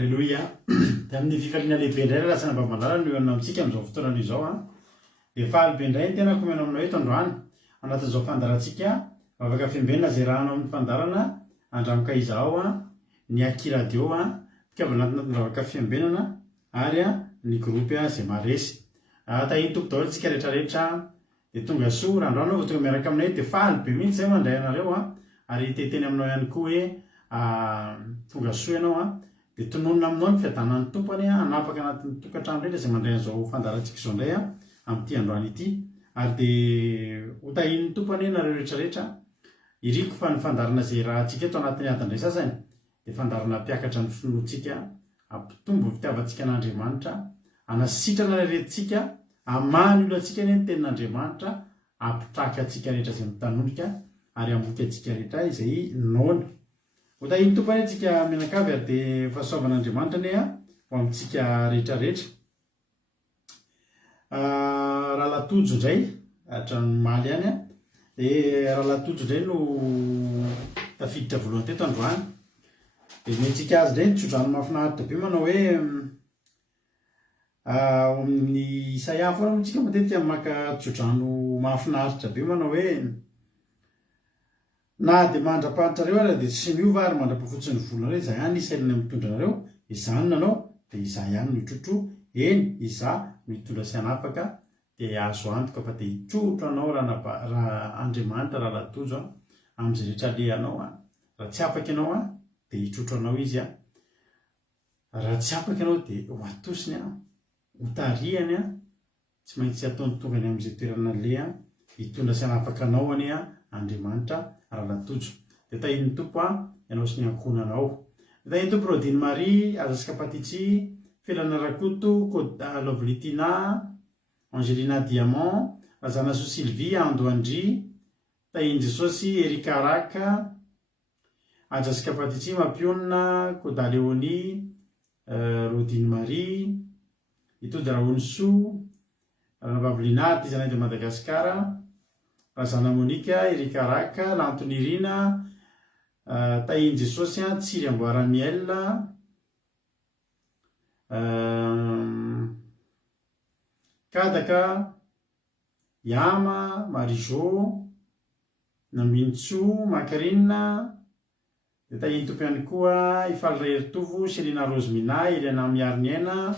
Alleluia. Dia amin'ny fifaliana lehibe indray lasa nambamalara no ena amintsika amin'izao fotoana izao a. Dia fahalybe indray ny tena komena aminao eto androany. Anatin'izao fandarantsika afaka fiambenana izay rahanao amin'ny fandarana andramoka izaho a ny akiradio a fikavana anatin'avaka fiambenana ary ny gropy izay maresy. Tahiny tompo daholo tsika rehetrarehetra dia tonga soa raha androany vao tonga miaraka aminay dia fahalybe mihitsy izay mandray anareo a ary teteny aminao ihany koa hoe tonga soa ianao a dia tononona aminao ny fiadanan'ny tompony anapaka anatin'ny tokantrano rehetra izay mandray an'izao fandarantsika izao indray a amin'ity androany ity ary dia hotahin'ny tompony nareo rehetrarehetra iriko fa ny fandarana izay rahantsika eto anatin'ny adiny iray sasany dia fandarana mpiakatra ny finoantsika ampitombo ny fitiavantsika an'Andriamanitra anasitrana rehetritsika amany olo antsika ny tenin'Andriamanitra ampitraka antsika rehetra izay mitanonika ary amoky antsika rehetra izay noana. Hotahin'ny tompony antsika mianakavy ary dia fahasoavan'Andriamanitra ane ho amintsika rehetrarehetra. Raha latojo indray hatranomaly ihany dia raha latojo indray no tafiditra voalohany teto androany dia mentsika azy indray nitsodrano mahafinaritra be manao hoe amin'ny Isaia foana moa tsika matetika maka tsodrano mahafinaritra be manao hoe na dia mandra-panitrareo ary dia tsy miova ary mandra-pahafotsy ny volonareo izay ihany isailana mitondra anareo izany nanao dia izay ihany no hitrotro eny izaho mitondra sy hanapaka dia azo antoka fa dia hitrotro anao raha Andriamanitra raha latojo amin'izay rehetra alehanao raha tsy afaka ianao dia hitrotro anao izy raha tsy afaka ianao dia ho atosiny hotariany tsy maintsy ataony tongany amin'izay toerana leha hitondra sy hanapaka anao any Andriamanitra raha latojo. Dia tahin'ny tompo ianao sy ny ankonanao. Dia tahin'ny tompo Rodiny Maria Azasika Patitsy Felana Rakoto Lovilitina Angelina Diamant Razana So Sylvie Andoandry tahin'ny Jesosy Erika Araka Azasika Patitsy Mampionina Koda Leonie Rodiny Maria Itody Raoniso Ranavavy Artizanay de Madagasikara Razana Monika Erika Araka Lantony Irina tahin'ny Jesosy Tsiry Amboaramiel Kadaka Yama Marijo Namintso Makarina dia tahin'ny tompo ihany koa Ifalra Eritovo Selina Rosemina Eliana Miariniena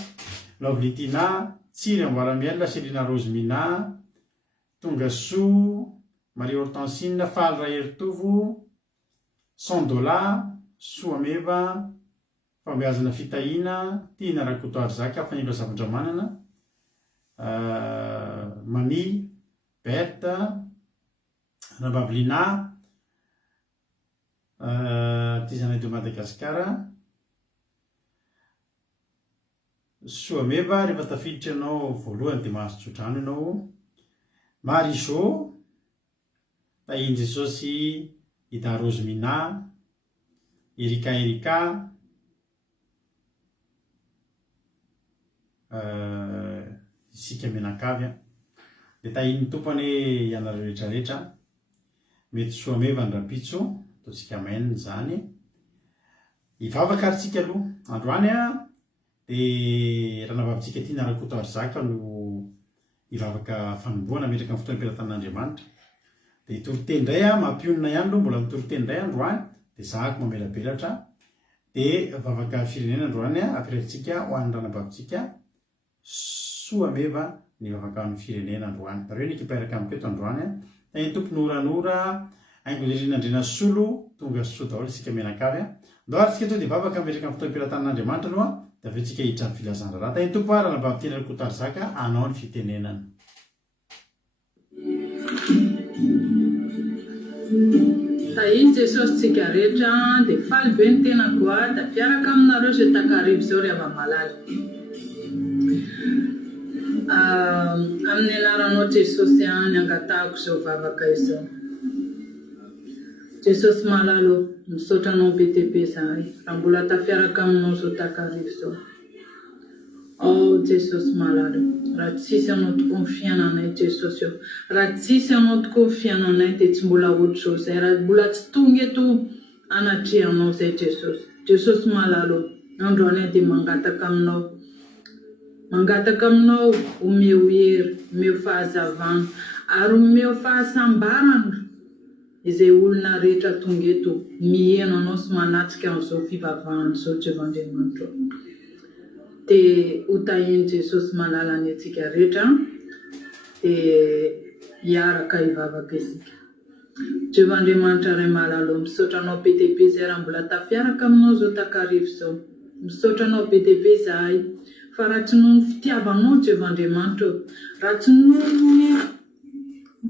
Lovilitina Tsiry Amboaramiel Selina Rosemina Tongasoa Marie Hortensine Falra Eritovo Sandola Soameva Fambeazana Fitahina Tina Rakoto Arzaka Fanilo Zavandramanana Mami Berta Rabablina Artizanay de Madagasikara Soameva rehefa tafiditra ianao voalohany dia mahazo tsodrano ianao. Marijo tahin'ny Jesosy Ida Rosemina Erika isika mianakavy dia tahin'ny tompony ianareo rehetrarehetra mety soameva ny rapitso ataontsika mainina izany hivavaka ary tsika aloha androany dia raha navavitsika Tina Rakoto Arzaka no hivavaka fanomboana metraka amin'ny fotoana am-pelatan'Andriamanitra dia hitoroteny indray mampionina ihany aloha mbola mitoroteny indray androany dia zahako mamelabelatra dia vavaka firenena androany ampirehetritsika ho an'ny ranabavitsika Soameva ny vavaka amin'ny firenena androany. Reo ny ekipa amiko androany tahin'ny tompo Noranora Aingolerina Solo tonga soa daholo isika mianakavy ndoary tsika to dia vavaka metraka amin'ny fotoana am-pelatan'Andriamanitra aloha dia aveo tsika hiditra amin'ny filazana raha tahin'ny tompo ranabavy Tina Rakoto Arzaka anao ny fitenenana. Tahiny Jesosy tsika rehetra dia faly be ny tenako dia mpiaraka aminareo izay takarivo izao ry ava-malala. Amin'ny anaranao Jesosy ny angatahako izao vavaka izao. Jesosy malalo misaotra anao be dia be zahay raha mbola tafiaraka aminao izao takarivo izao. Jesosy malalo raha tsisy anao tokoa ny fiainanay Jesosy raha tsisy anao tokoa ny fiainanay dia tsy mbola ohatr'izao zay raha mbola tsy tonga eto anatrehanao zay Jesosy. Jesosy malalo androany dia mangataka aminao omeo hery, omeo fahazavana ary omeo fahasambarana izay olona rehetra tonga eto miheno anao sy manatrika amin'izao fivavahana izao Jeovan'Andriamanitra. Dia hotahiny Jesosy malala ny antsika rehetra dia hiaraka hivavaka isika. Jeovan'Andriamanitra ray malalo, misaotra anao be dia be izay raha mbola tafiaraka aminao izao takarivo izao. Misaotra anao be dia be izahay fa raha tsy noho ny fitiavanao Jeovan'Andriamanitra, raha tsy noho ny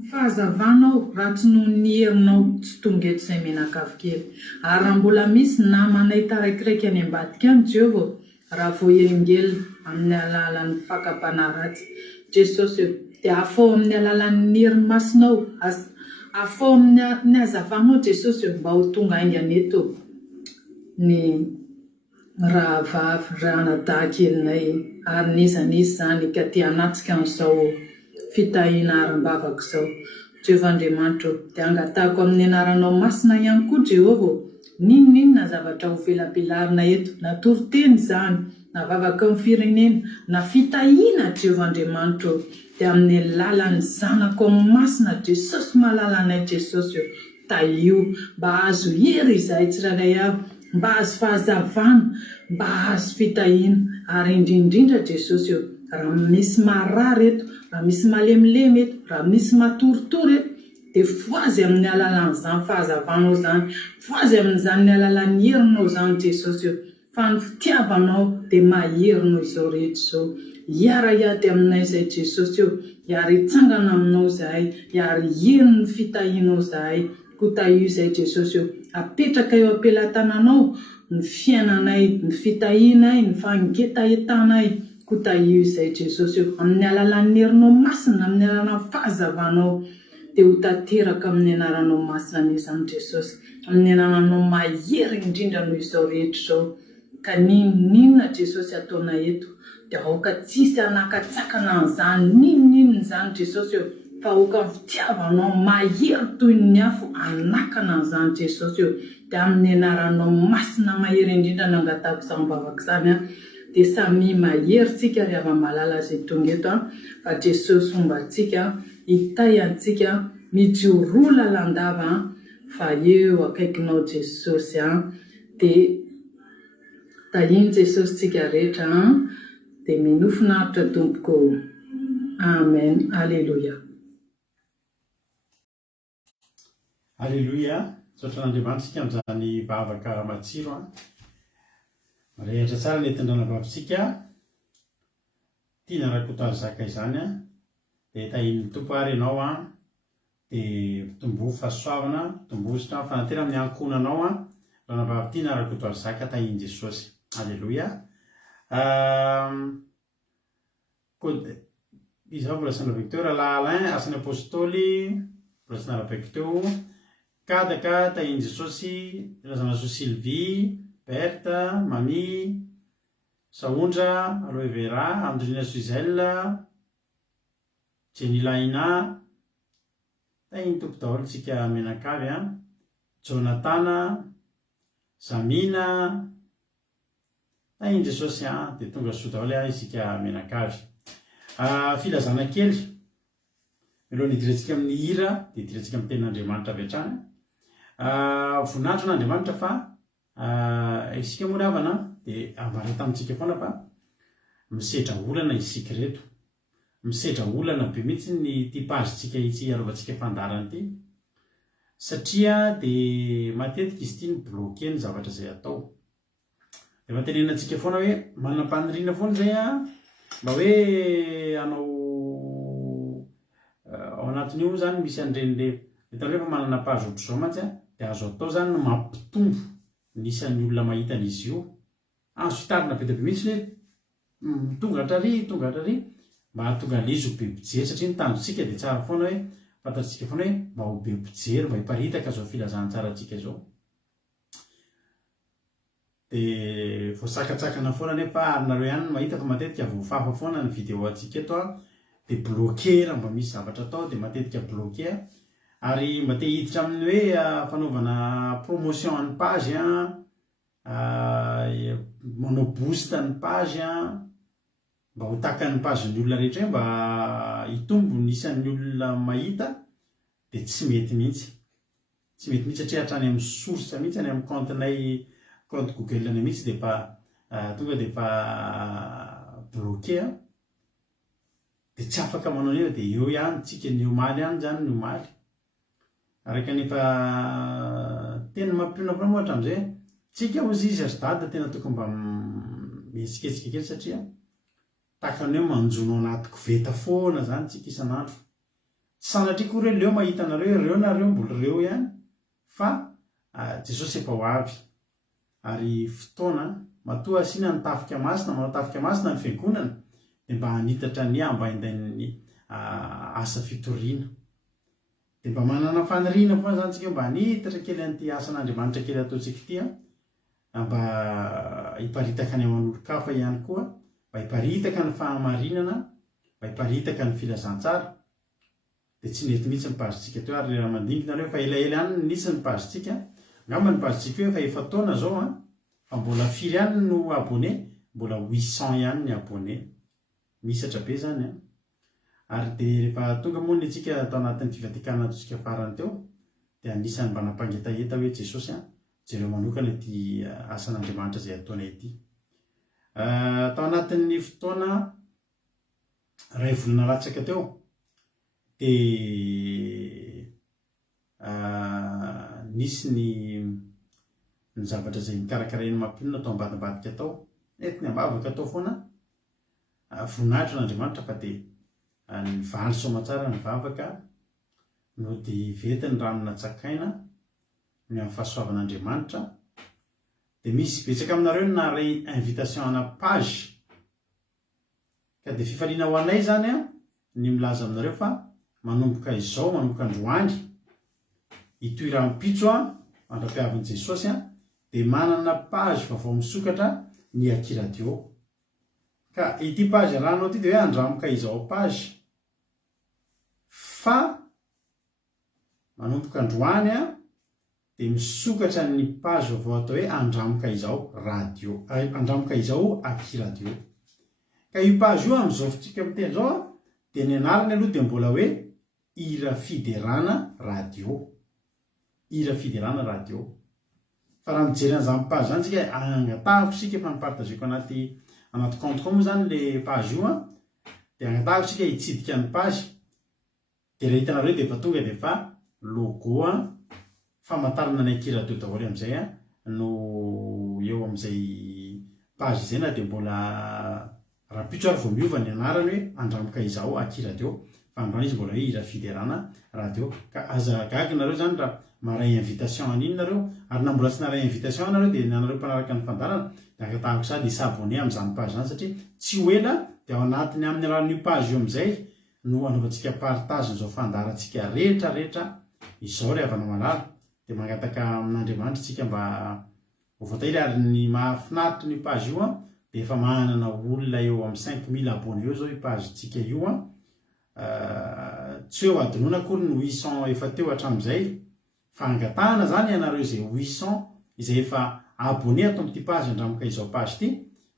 fahazavanao, raha tsy noho ny herinao tsy tonga eto izay menakavy kely. Ary raha mbola misy namanay taraikiraiky any ambadika any Jehovah, raha voahelingelina amin'ny alalan'ny fakapana-ratsy Jesosy, dia afao amin'ny alalan'ny heri-masinao, afao amin'ny hazavanao Jesosy mba ho tonga aingana eto ny rahavavy ranadahakelinay ary nizanizy zany ka tia hanatrika amin'izao fitahiana aram-bavaka izao Jeovan'Andriamanitra. Dia angatahako amin'ny anaranao masina ihany koa Jehovah, ninona zavatra ho velabelarina eto, na toriteny zany, na vavaka amin'ny firenena, na fitahiana Jeovan'Andriamanitra, dia amin'ny lalan'ny zanako masina Jesosy malalanay Jesosy, tahio mba azo hery izahay tsirairay avy, mba azo fahazavana, mba azo fitahiana. Ary indrindrindra Jesosy, raha misy marary eto, raha misy malemilemy eto, raha misy matoritory eto, dia foazy amin'ny alalan'izany fahazavanao zany, foazy amin'izany alalan'ny herinao zany Jesosy, fa ny fitiavanao dia maherinao izao rehetra izao. Hiara-hiady aminay izay Jesosy, hiara hitsangana aminao izahay, hiara heno ny fitahianao izahay, kotahio izay Jesosy, apetraka eo am-pelatananao ny fiainanay, ny fitahianay, ny fangetahetahnay, kotahio izay Jesosy, amin'ny alalan'ny herinao masina, amin'ny alalan'ny fahazavanao, dia ho tanteraka amin'ny anaranao masina izany Jesosy, amin'ny anaranao mahery indrindra noho izao rehetra izao. Ka ninona Jesosy ataonay eto, dia aoka tsisy hanakatsakana an'izany ninona izany Jesosy, fa aoka fitiavanao mahery toy ny afo anakana an'izany Jesosy. Dia amin'ny anaranao masina mahery indrindra no angatahako izany vavaka izany, dia samy mahery tsika rehefa malala izay tonga eto, fa Jesosy fombantsika, hitahy antsika, mijoro lalandava, fa eo akaikinao Jesosy, dia tahiny Jesosy tsika rehetra, dia minofinaritra tompoko. Amen. Alleluia. Alleluia. Misaotra an'Andriamanitra sika amin'izany vavaka matsiro. Rehetra tsara ny entin-drana vavintsika, tiana rakotary zaka izany, dia tahiny tompo ary ianao, dia tombo fahasoavana, tombositra fanantena amin'ny ankonanao, ranavavy tiana rakotary zaka tahiny Jesosy. Alleluia. Izao mbola sandrava teo raha Alain asany apôstôly, mbola sandrava teo kadaka tahiny Jesosy, razanaso Sylvie, Berthe, Mami, Saondra, Aloe Vera, Andrina Suzel, Jenny Laina, tahiny tompo daholo tsika menakavy, Jonathan, Zamina, tahiny Jesosy, dia tonga soa daholo isika menakavy. Filazana kely milohan'ny idirantsika amin'ny hira dia idirantsika amin'ny tenin'Andriamanitra avy hatrany. Voninahitra n'Andriamanitra fa isika moa ravana dia ambara tamintsika foana fa misedra olana isika reto, misedra olana be mihitsy ny tipazintsika itsy arovantsika fandarana ity, satria dia matetika izy ity ny bloqué ny zavatra izay atao. Dia mantenenantsika foana hoe manam-paniriana foana izay mba hoe anao ao anatin'io zany misy an'ireny hitanao rehefa manana pazy ohatr' izao mantsy dia azo atao zany no mampitombo ny isan'ny olona mahita an'izy io. Azo fitarina be dia be mihitsy hoe tonga hatrary mba hahatonga an'izy ho be mpijery, satria ny tanjontsika dia tsara foana hoe fantatsika foana hoe mba ho be mpijery, mba hiparitaka zao filazantsaratsika izao. Dia voasakatsakana foana nefa arynareo ihany no mahita fa matetika voafafa foana ny vidéo atsika eto dia bloqué raha mba misy zavatra atao dia matetika bloqué, ary mba te hiditra amin'ny hoe fanaovana promotion an'ny page manao boosta ny page mba ho takan'ny pagen'ny olona rehetra mba hitombo nisan'ny olona mahita dia tsy mety mihitsy satria hatrany amin'ny source mihitsy any amin'ny comptenay compte Google any mihitsy dia tonga dia efa bloqué dia tsy afaka manao neo dia eo ihany tsika ny omaly ihany zany ny omaly araka nefa tena mampionavina moatra amin'izay tsika ozy izy azy dada tena tokony mba mihetsiketsika kely satria takany hoe manjono anaty koveta foana zany tsika isan'andro tsy sanatria koa reo mahita anareo nareo mbola reo ihany fa Jesosy efa ho avy ary fotoana matoa asina ny tafika masina manao tafika masina ny fiangonana dia mba hanitatra ny ambaindain'ny asa fitoriana dia mba manana faniriana foana zany tsika mba hanitatra kely an'ity asan'Andriamanitra kely ataontsika ity mba hiparitaka ny aman'olo-kafa ihany koa mba hiparitaka ny fahamarinana mba hiparitaka ny filazantsara dia tsy nety mihitsy ny pazitsika teo ary raha mandinginareo fa elaela ihany nisy ny pazitsika ngamba ny pazitsika hoe efa taona zao fa mbola firy ihany no abonné mbola 800 ihany ny abonné misatra be zany ary dia rehefa tonga moa ny atsika atao anatin'ny fivatikana ataontsika farany teo dia anisany mba nampangetaheta hoe Jesosy jereo manokana ity asan'Andriamanitra izay ataonay ity tao anatin'ny fotoana ray volana latsaka teo dia nisy ny zavatra izay mikarakaraina mampinona atao ambadimbadika atao etiny ambavaka atao foana voninahitra n'Andriamanitra fa dia ny valy soamatsara ny vavaka no dia vetiny ramina tsakaina ny amin'ny fahasoavan'Andriamanitra dia misy betsaka aminareo naray invitation ana page ka dia fifaliana ho anay zany ny milaza aminareo fa manomboka izao manomboka androany itoirampitso mandra-piavin'i Jesosy dia manana page vaovao misokatra ny Aki Radio ka ity page ranao ity dia hoe andramoka izao page fa manomboka androany dia misokatra ny page vaovao atao hoe andramoka izao radio andramoka izao Aki Radio ka io page io amin'izao fotsika miteny izao dia ny anarany aloha dia mbola hoe Ira Fiderana Radio fa raha mijery an'izany page zany tsika angatahako sika efa nipartageko anaty compte koa moa zany le page io dia angatahako sika hitsidika ny page dia raha hitanareo dia efa tonga dia efa logo famantarana ny Aki Radio daholo amin'izay no eo amin'izay page izay na dia mbola rapitso ary vao miova ny anarany hoe andramoka izao Aki Radio fa androany izy mbola hoe Ira Fiderana Radio ka aza gaga nareo zany raha maray invitation an'iny nareo ary na mbola tsy naray invitation nareo dia nanareo mpanaraka ny fandarana dia angatahako sady s'abonné amin'izany page zany satria tsy ho ela dia ao anatiny amin'ny alalan'io page io amin'izay no anaovantsika partage n'izao fandarantsika rehetra izao rehefa malala dia mangataka amin'Andriamanitra tsika mba ho voatahiry ary ny mahafinaritra ny page io dia efa manana olona eo amin'ny 5000 abonné eo zao io page tsika io tsy hoe adinoana akory ny 800 efa teo hatramin'izay fa angatahana zany ianareo izay 800 izay efa abonné atao amin'ity page andramoka izao page ity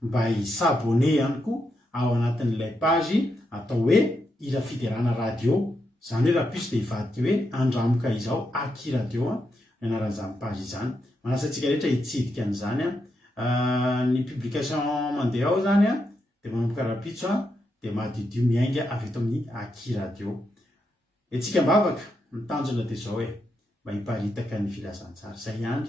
mba hisabonné ihany koa ao anatin'ilay page atao hoe Ira Fiderana Radio zany hoe raha piso dia hivadika hoe andramoka izao Aki Radio ny anaran'izany page izany manasa antsika rehetra hitsidika an'izany ny publication mandeha ao zany dia manomboka rapitso dia mahadidio miainga avy eto amin'ny Aki Radio etsika mbavaka mitanjona dia zao mba hiparitaka ny filazantsara zay ihany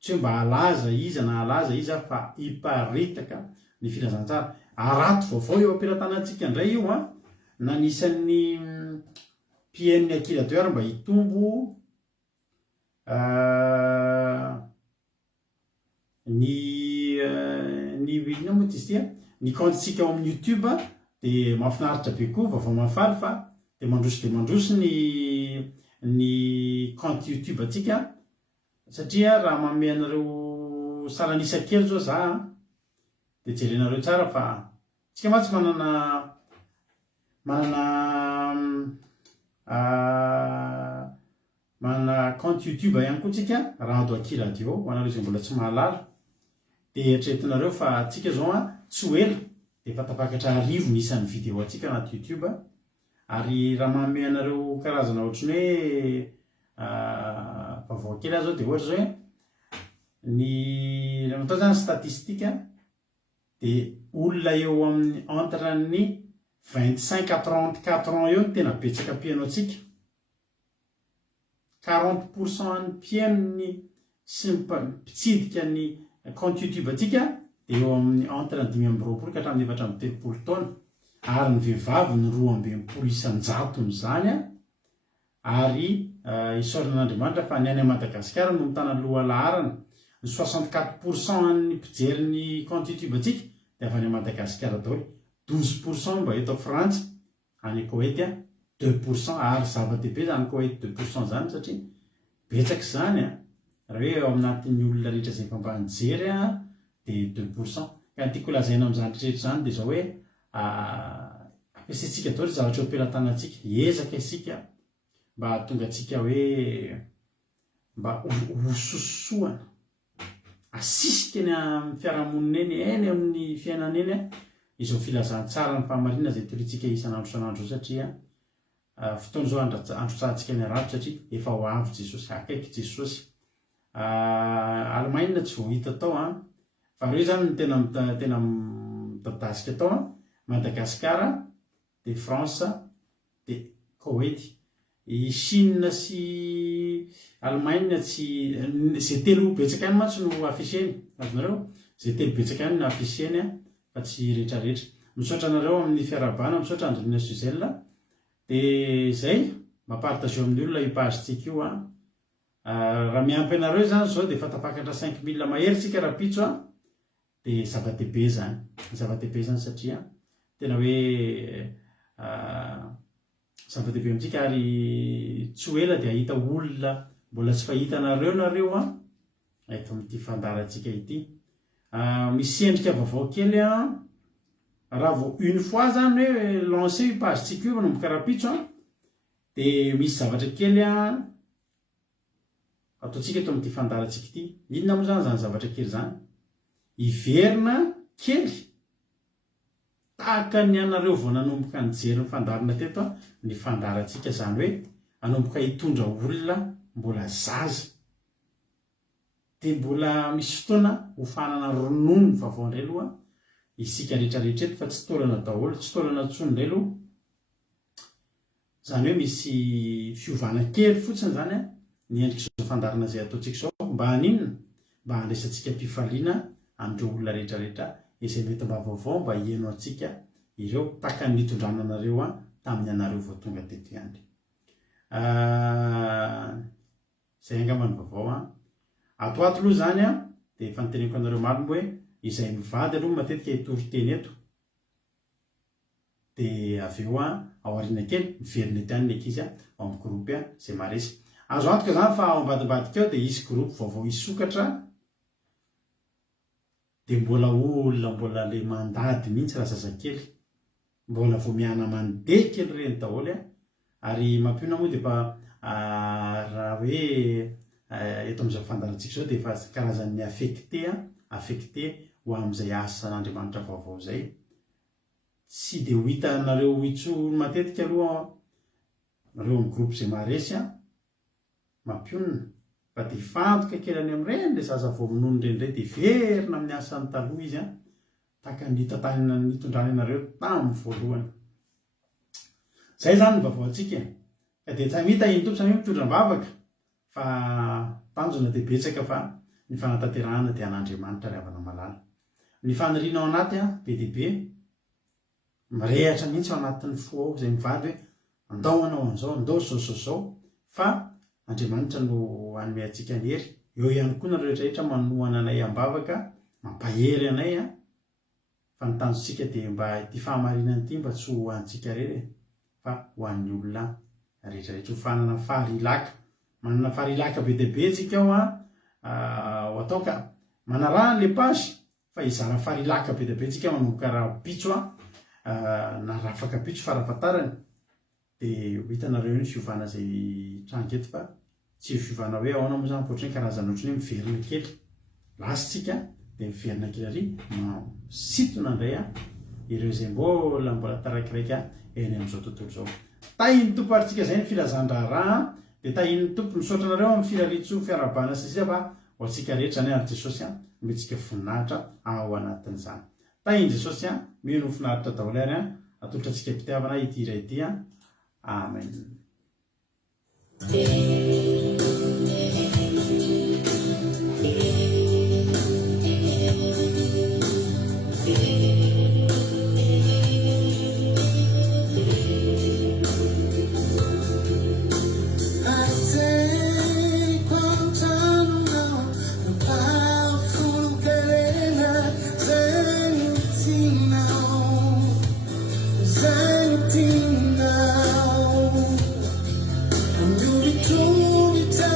tsy hoe mba halaza iza na halaza iza fa hiparitaka ny filazantsara arato vaovao eo ampiratanatsika indray io nanisan'ny mpiain'ny Aki Radio ary mba hitombo ny ina moa izy ity ny comptetsika ao amin'ny YouTube dia mahafinaritra be koa vaovao mafaly fa dia mandroso ny compte YouTube atsika satria raha manome anareo salanisa kely zao za dia jerenareo tsara fa tsika matsy manana mana compte YouTube ihany koa tsika Rado Aky Radio ho anareo izay mbola tsy mahalala dia eritreretinareo fa atsika zao tsy ho ela dia efa tapakatra 10 nisan'ny vidéo atsika anaty YouTube ary raha manome anareo karazana ohatrany hoe vaovao kely azy zao dia ohatra zao hoe ny natao zany statistika dia olona eo amin'ny entre ny 25 à 34 ans eo no tena betsaka piano atsika 40% ny piainy sy mpitsidika ny compte YouTube atsika dia eo amin'ny entre 5 ka hatramin'ny 4 taona ary ny vehivavy ny 2 isan-jatony zany ary isaoran'Andriamanitra fa ny any Madagasikara no mitana loha laharana ny 64% ny mpijery ny compte YouTube atsika dia avy any Madagasikara daholo 12% mba eto Frantsa any Koety 2% ary zava-dehibe zany Koety 2% zany satria betsaka zany raha hoe ao aminatin'ny olona rehetra izay efa mba nijery dia 2%. Ka ny tiako lazaina amin'izany rehetra zany dia zao hoe ampiasaintsika daholo zavatra eo am-pelantanantsika, ezaka isika mba hahatonga antsika hoe mba hososoana asisika eny amin'ny fiarahamonina eny amin'ny fiainana eny izao filazantsara ny fahamarinana izay torintsika isan'andro isan'andro satria fotoana zao androtsahantsika ny arabo satria efa ho avy Jesosy, akaiky Jesosy. Alemaina tsy voahita tao fa reo zany tena midadasika tao Madagasikara dia France dia Koety. I Chine sy Alemaina tsy zay telo betsaka ihany mantsy no afiseny azonareo zay telo betsaka ihany no afiseny fa tsy rehetrarehetra. Misaotra anareo amin'ny fiarabana, misaotra Andrina Suzel dia zay mamparitazio amin'ny olona io page-tsika io raha miampy anareo zany zao dia efa tapakatra 5000 mahery tsika raha pitso dia zava-dehibe zany satria tena hoe zava-dehibe amintsika ary tsy ho ela dia ahita olona mbola tsy fahita nareo eto amin'ity fandarantsika ity. Misy endrika vaovao kely raha vao une fois zany hoe lancé io page-tsika io manomboka rapitso dia misy zavatra kely ataontsika eto amin'ity fandarantsika ity. Inona moa zany zavatra kely zany? Iverina kely tahaka ny anareo vao nanomboka nijery ny fandarana teto ny fandarantsika, zany hoe nanomboka hitondra olona mbola zaza dia mbola misy fotoana ho fanana ronono vaovao indray aloha isika rehetrarehetra eto fa tsy tolana daholo, tsy tolana intsony indray aloha. Zany hoe misy fiovana kely fotsiny zany ny endrik'izao fandarana izay ataontsika zao mba haninona mba handraisantsika mpifaliana amin'ireo olona rehetrarehetra izay mety mba vaovao mba hihaino antsika ireo taka ny nitondrana anareo tamin'ny anareo vao tonga teto ihany. Zay angambany vaovao atoato aloha zany dia efa niteneniko anareo maro hoe izay mivady aloha matetika hitory-teny eto dia avy eo ao aoriana kely miverina eto ihany ny ankizy ao amin'ny groupe izay maresy. Azo antoka zany fa ao ambadimbadika ao dia isy groupe vaovao isokatra dia mbola olona mbola le mandady mihitsy raha zazakely mbola vao miana mandeha kely reny daholo ary mampiona moa dia efa raha hoe eto amin'izao fandarantsika zao dia efa karazan'ny affecté ho amin'izay asan'Andriamanitra vaovao zay. Tsy dia ho hitanareo hitso matetika aloha nareo amin'ny groupe izay maresy mampionona fa dia fantoka kely any amin'ireny le zaza vao minono renindray dia verina amin'ny asany taloha izy tahaka ny tantanana nitondrana anareo tamin'ny voalohany. Zay zany ny vaovao antsika ka dia tsy hamita iny tompo samy mitondram-bavaka fa tanjona dia betsaka fa ny fanatanterahana dia an'Andriamanitra ry havana malala. Ny faniriana ao anaty be dia be mirehatra mihitsy ao anatin'ny fo ao izay mivady hoe andao anao an'izao, andao zao fa Andriamanitra no hanome antsika ny hery. Eo ihany koa nareo rehetrarehetra manohana anay am-bavaka mampahery anay fa ny tanjontsika dia mba ity fahamarinana ity mba tsy ho antsika rery fa ho an'ny olona rehetrarehetra ho fanana faharilaka. Manana faharilaka be dia be tsika ao atao ka manarahana le page fa hizara faharilaka be dia be tsika manomboka raha pitso na rafaka pitso farafatarany dia ho hitanareo ny fiovana izay tranga eto fa tsy fivana hoe aona moa zany koatrany karazana ohatrany hoe miverina kely lasitsika dia miverina kely ary sitona indray ireo izay mbola taraikiraiky eny amin'izao tontolo izao. Tahin'ny tompo aritsika izay ny filazan-draharaha dia tahin'ny tompo misaotra anareo amin'ny firaritso fiarabana sisia fa ho antsika rehetra ny ary Jesosy mitsika voninahitra ao anatin'izany. Tahin'i Jesosy mino finaritra daholo ary atolotra antsika mpitiavana ity iray ity. Amen. Zanity now, and you'll be true.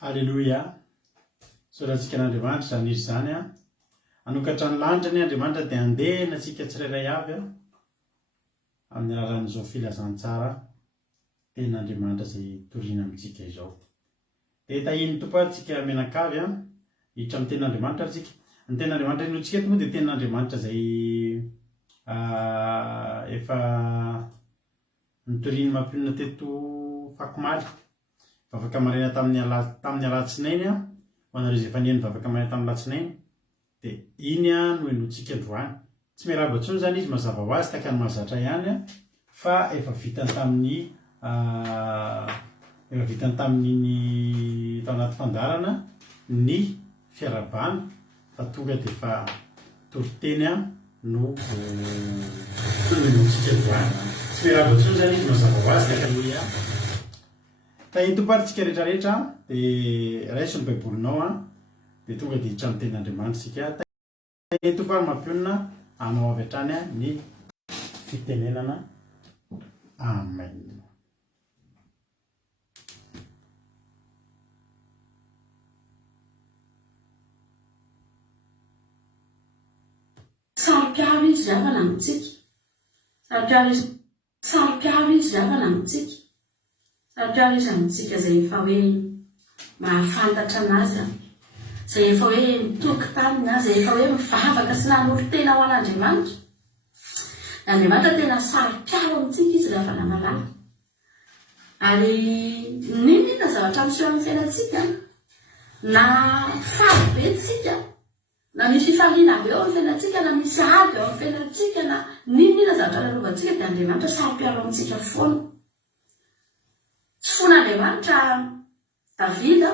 Alleloia. Sorantsika n'Andriamanitra zany izy zany a. Anokatra ny lanitra ny Andriamanitra dia andehana antsika tsirairay avy a amin'ny alalan'izao filazantsara ten'Andriamanitra izay toriana amintsika izao. Dia tahiny topo antsika menakavy a hiditra amin'ny ten'Andriamanitra antsika. Ny ten'Andriamanitra inoantsika eto moa dia ten'Andriamanitra izay efa nitoriany mampionona teto Fakomaly. Vavaka maraina tamin'ny alatsinainy a, ho anareo izay efa nihaino vavaka maraina tamin'ny alatsinainy, dia iny a no enoantsika androany. Tsy miarahaba intsony zany izy mazava ho azy taka ny mahazatra ihany a, fa efa vitany tamin'ny tao anaty fandarana ny fiarabana fa tonga dia efa toriteny a no enoantsika androany. Tsy miarahaba intsony zany izy mazava ho azy taka ny tahiny toparintsika rehetrarehetra dia raiso ny baibolinao a, dia tonga dia hiditra amin'ny ten'Andriamanitra isika. Tahiny topary mampionona hanao avy hatrany a ny fitenenana. Amen. Sarom-piaro izy ravana amintsika. Sarom-piaro izy ravana amintsika. Sarom-piaro izy amintsika izay efa hoe mahafantatra anazy, izay efa hoe mitoky taminy azy, izay efa hoe mivavaka sy nanolo-tena ho an'Andriamanitra. Andriamanitra tena sarom-piaro amintsika izy ravana malala. Ary ninona zavatra miseho amin'ny fiainantsika, na faly be tsika, na misy fifaliana be eo amin'ny fiainantsika, na misy ady eo amin'ny fiainantsika, na ninona zavatra nanovantsika dia Andriamanitra sarom-piaro amintsika foana. Tsy fon'Andriamanitra Davida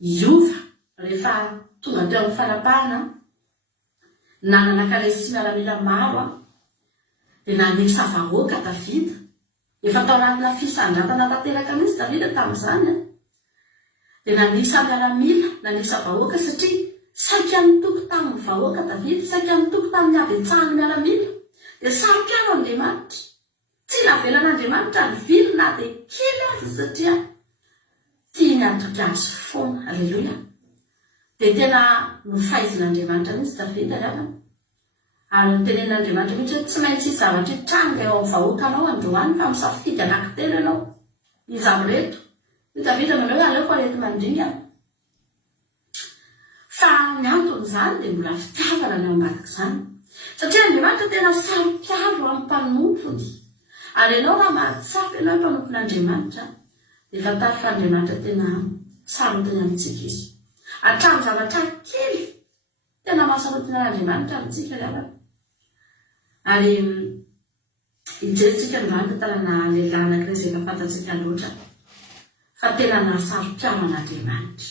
Iova rehefa tonga teo amin'ny fanapahana, nanana karesy sy miaramila maro dia nanisa vahoaka Davida. Efa tao anatina fisandratana tanteraka mihitsy Davida tamin'izany dia nanisa miaramila, nanisa vahoaka satria saika nitoky tamin'ny vahoaka Davida, saika nitoky tamin'ny avetsahany miaramila. Dia sarom-piaro Andriamanitra. Tsy navelan'Andriamanitra ny vily na dia kely azy satria tiany atoky azy foana. Alleloia. Dia tena nofaizin'Andriamanitra mihitsy Davida ravana. Ary nitenen'Andriamanitra mihitsy hoe tsy maintsy hisy zavatra hitranga eo amin'ny vahoakanao androany fa misafidy anankitelo ianao. Izy amin'reto. Io Davida manao hoe aleoko arety mandringa. Fa ny anton'izany dia mbola fitiavana ny ao ambadika izany. Satria Andriamanitra tena sarom-piaro amin'ny mpanompo. Ary ianao raha mahatsapa ianao mpanompon'Andriamanitra, dia fantary fa Andriamanitra tena sarotiny amintsika izy. Hatramin'ny zavatra kely tena mahasarotiny an'Andriamanitra amintsika ravana. Ary hijerentsika androany tantarana lehilahy anankiray izay efa fantatsika loatra fa tena nasarom-piaro an'Andriamanitra.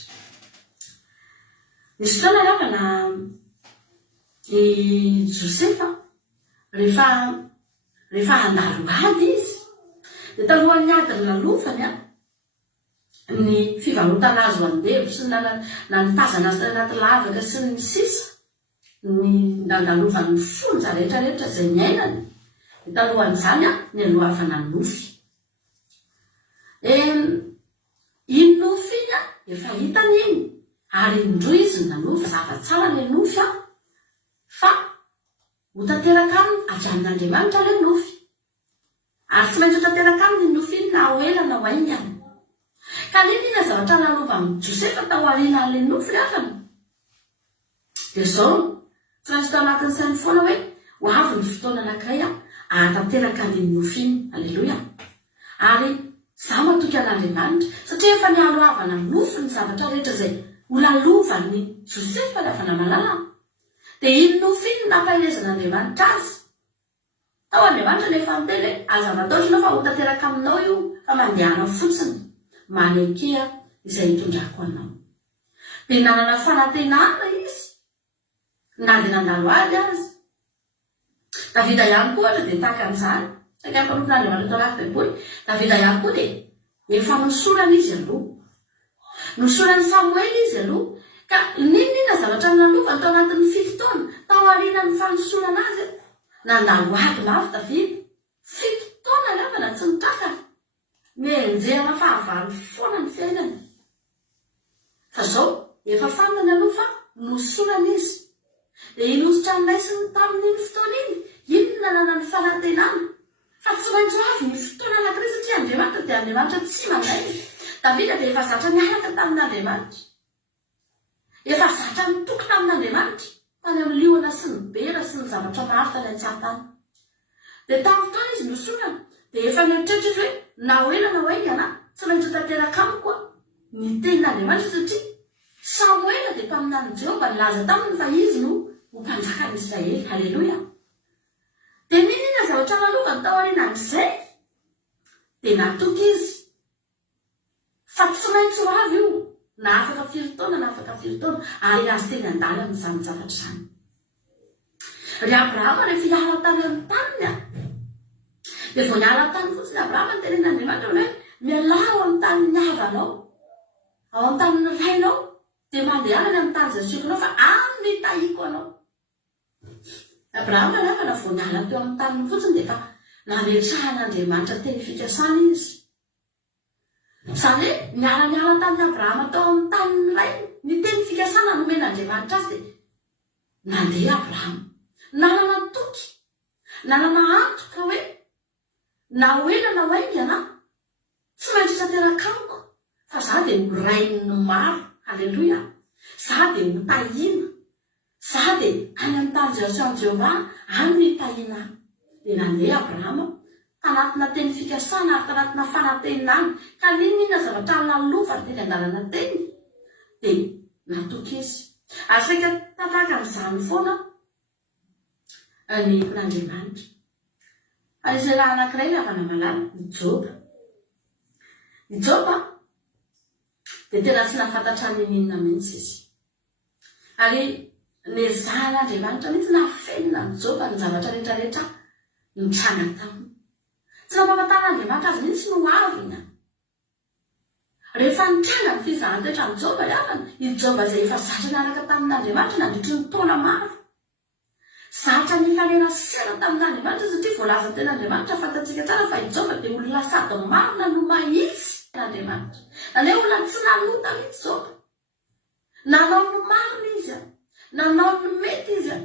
Nisy fotoana ravana i Josefa rehefa handalo ady izy, dia talohan'ny ady ny lalofany ny fivarotana azy ho andevo sy na nitazana azy tany anaty lavaka sy ny sisa, ny nandalovany ny fonja rehetrarehetra izay niainany, dia talohan'izany ny alohavana ny nofy. Iny nofy iny efa hitany iny, ary indroa izy ny nanofy, zava-tsara ny nofy fa ho tanteraka aminy avy amin'Andriamanitra ilay nofy. Ary tsy maintsy ho tanteraka aminy ny nofy iny na ho ela na ho aingana. Ka ninona zavatra nanova amin'ny Josefa tao aorianan'ilay nofy ravana? Dia izao tsy maintsy tao anatin'ny sainy foana hoe ho avy ny fotoana anankiray ahatanteraka ny nofy iny. Alleloia. Ary izaho matoky an'Andriamanitra satria efa nialoavana ny nofy ny zavatra rehetra izay ho lalovany Josefa ravana malala. Dia iny nofy iny nampahelezan'Andriamanitra azy. Tao Andriamanitra nefa miteny hoe aza-mataotry ianao fa ho tanteraka aminao io fa mandehana fotsiny manekea izay hitondrako anao. Dia nanana fanantenana izy na dia nandalo ady azy. Davida ihany koa dia tahaka an'izany. Saika mpanompon'Andriamanitra tao anaty baiboly. Davida ihany koa dia efa nosorana izy aloha. Nosorany Samuely izy aloha. Ka ninona zavatra nalovany tao anatin'ny 7 taona tao aorianan'ny fanosorana azy. Nandalo ady mafy Davida. 7 taona ravana tsy nitrakana. mienjehana fahavalo foana ny fiainana fa zao efa fantany aloha fa nosorana izy dia inositra nynaisiny tamin'iny fotoana iny inona nana ny fanantenana fa tsy maintsy avy ny fotoana anankiray satria Andriamanitra dia Andriamanitra tsy mandray. Davida dia efa zatra niaraka tamin'Andriamanitra, efa zatra nitoky tamin'Andriamanitra tany amin'ny liona sy ny bera sy ny zavatra maro tany an-tsantany. Dia tamin'ny fotoana izy nosorana dia efa nieritreritra izy hoe na hoela na hoaingana tsy maintsy tanteraka amiko ny tenin'Andriamanitra satria Samuela dia mpaminany Jehova nilaza taminy fa izy no mpanjakan'Israely. Haleloia. Dia ninona zavatra nalovany tao aorianan'izay dia natoky izy fa tsy maintsy ho avy io na afaka firy taona ary azy teny an-dalana izany zavatra izany. Ry Abrahama rehefa hiala tany amin'ny taniny dia vao niala amin'ny tany fotsiny Abrahama ny tenen'Andriamanitra hoe mialao amin'ny tany niavanao, ao amin'ny tany rainao dia mandeha any amin'ny tany izay siokinao fa amin'ny tahiko anao. Abrahama nefa na vao niala teo amin'ny tany fotsiny dia efa nametrahan'Andriamanitra teny fikasana izy. Izany hoe niala tamin'ny Abrahama tao amin'ny tany iray ny teny fikasana nomen'Andriamanitra azy dia nandeha Abrahama nanana toky, nanana antoka hoe na hoela na hoaingana tsy maintsy tanteraka amiko fa za dia ho rain'ny maro. Haleloia. Za dia ho tahina, za dia any amin'ny tany Jehovah any ny tahina. Dia nandeha Abrahama tanatina teny fikasana ary tanatina fanantenana ka ninona zavatra nalovany teny an-dalana teny dia natoky izy. Ary saika tataka n'izany foana ny Andriamanitra. Anisy raha anankiray ny avana malala ny Joba. Ny Joba dia tena tsy nafantatra ny ninona mihitsy izy. Ary nezahan'Andriamanitra mihitsy nafenina ny Joba ny zavatra rehetrarehetra nitranga taminy. Tsy nampahafantaran'Andriamanitra azy mihitsy no avina. Rehefa nitranga ny fizahan-toetra ny Joba avana, i Joba izay efa zatra niaraka tamin'Andriamanitra nandritry ny taona maro. Zatra nifanena sera tamin'Andriamanitra satria voalaza ten'Andriamanitra fantatsika tsara fa i Joba dia olona sady marina no mahitsy n'Andriamanitra. Ilay olona tsy nanota mihitsy Joba. Nanao ny marina izy, nanao ny mety izy.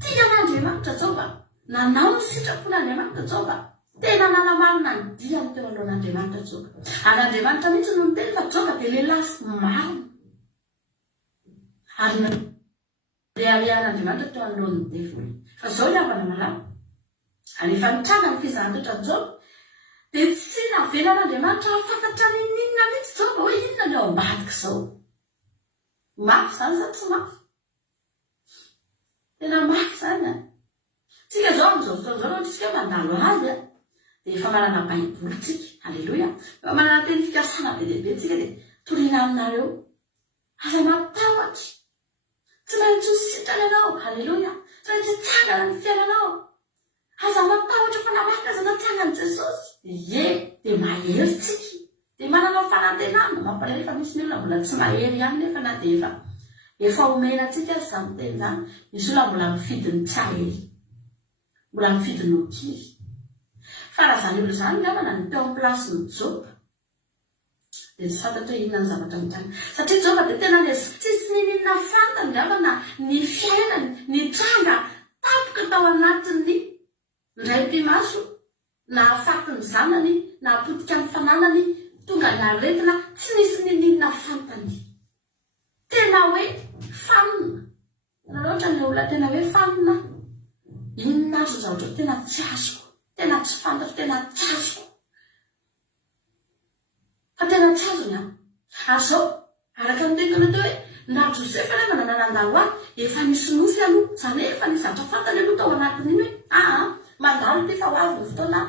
Tian'Andriamanitra Joba, nanao ny sitrapon'Andriamanitra Joba. Tena nanamarina ny diany teo alohan'Andriamanitra Joba. Ary Andriamanitra mihitsy no miteny fa Joba dia lehilahy marina. Ary arian'Andriamanitra teo anoloan'ny devoly. Fa zao ny havana malama. Ary efa nitranga ny fizahan-toetra ny Joba dia tsy navelan'Andriamanitra fantatra ny ninona mihitsy Joba hoe inona ny ao ambadika izao. Mafy izany sa tsy mafy? Tena mafy izany. Tsika zao amin'izao fotoana izao tsika mandalo azy dia efa manana baiboly tsika. Haleloia. Efa manana teny fikasana be lehibe tsika dia toriana aminareo. Aza matahotra. Tsy maintsy ho sitrana ianao. Haleloia. Tsy maintsy hitsangana ny fiainanao. Aza matahotra fa namarika aza natsangan'i Jesosy. Dia mahery tsika. Dia manana fanantenana. Mampalahelo fa misy ny olona mbola tsy mahery ihany nefa na dia efa omena tsika izany teny izany. Misy olona mbola mifidy ny tsy hahery. Mbola mifidy ny hokivy. Fa raha izany olona izany ngambana ny teo amin'ny plasin'ny Joba dia tsy fantatra hoe inona ny zavatra mitranga. Satria Joba dia tena tsisy ninona fantany ngambana ny fiainany, ny tranga tapoka tao anatin'ny ndray-pimaso na afatiny zanany na apotika ny fananany tonga ny aretina tsy nisy ninona fantany. Tena hoe fanina. Na loatra ny olona tena hoe fanina. Inona azo zavatra tena tsy azoko, tena tsy fantatra, tena tsy azoko. Fa tena tsy azony aho. Ary zao, araka ny tentona teo hoe na Josefa nefa nanandalo ahy, efa nisy nofy aloha, izany hoe efa nisy zavatra fantany aloha tao anatin'iny hoe mandalo ty fa ho avy ny fotoana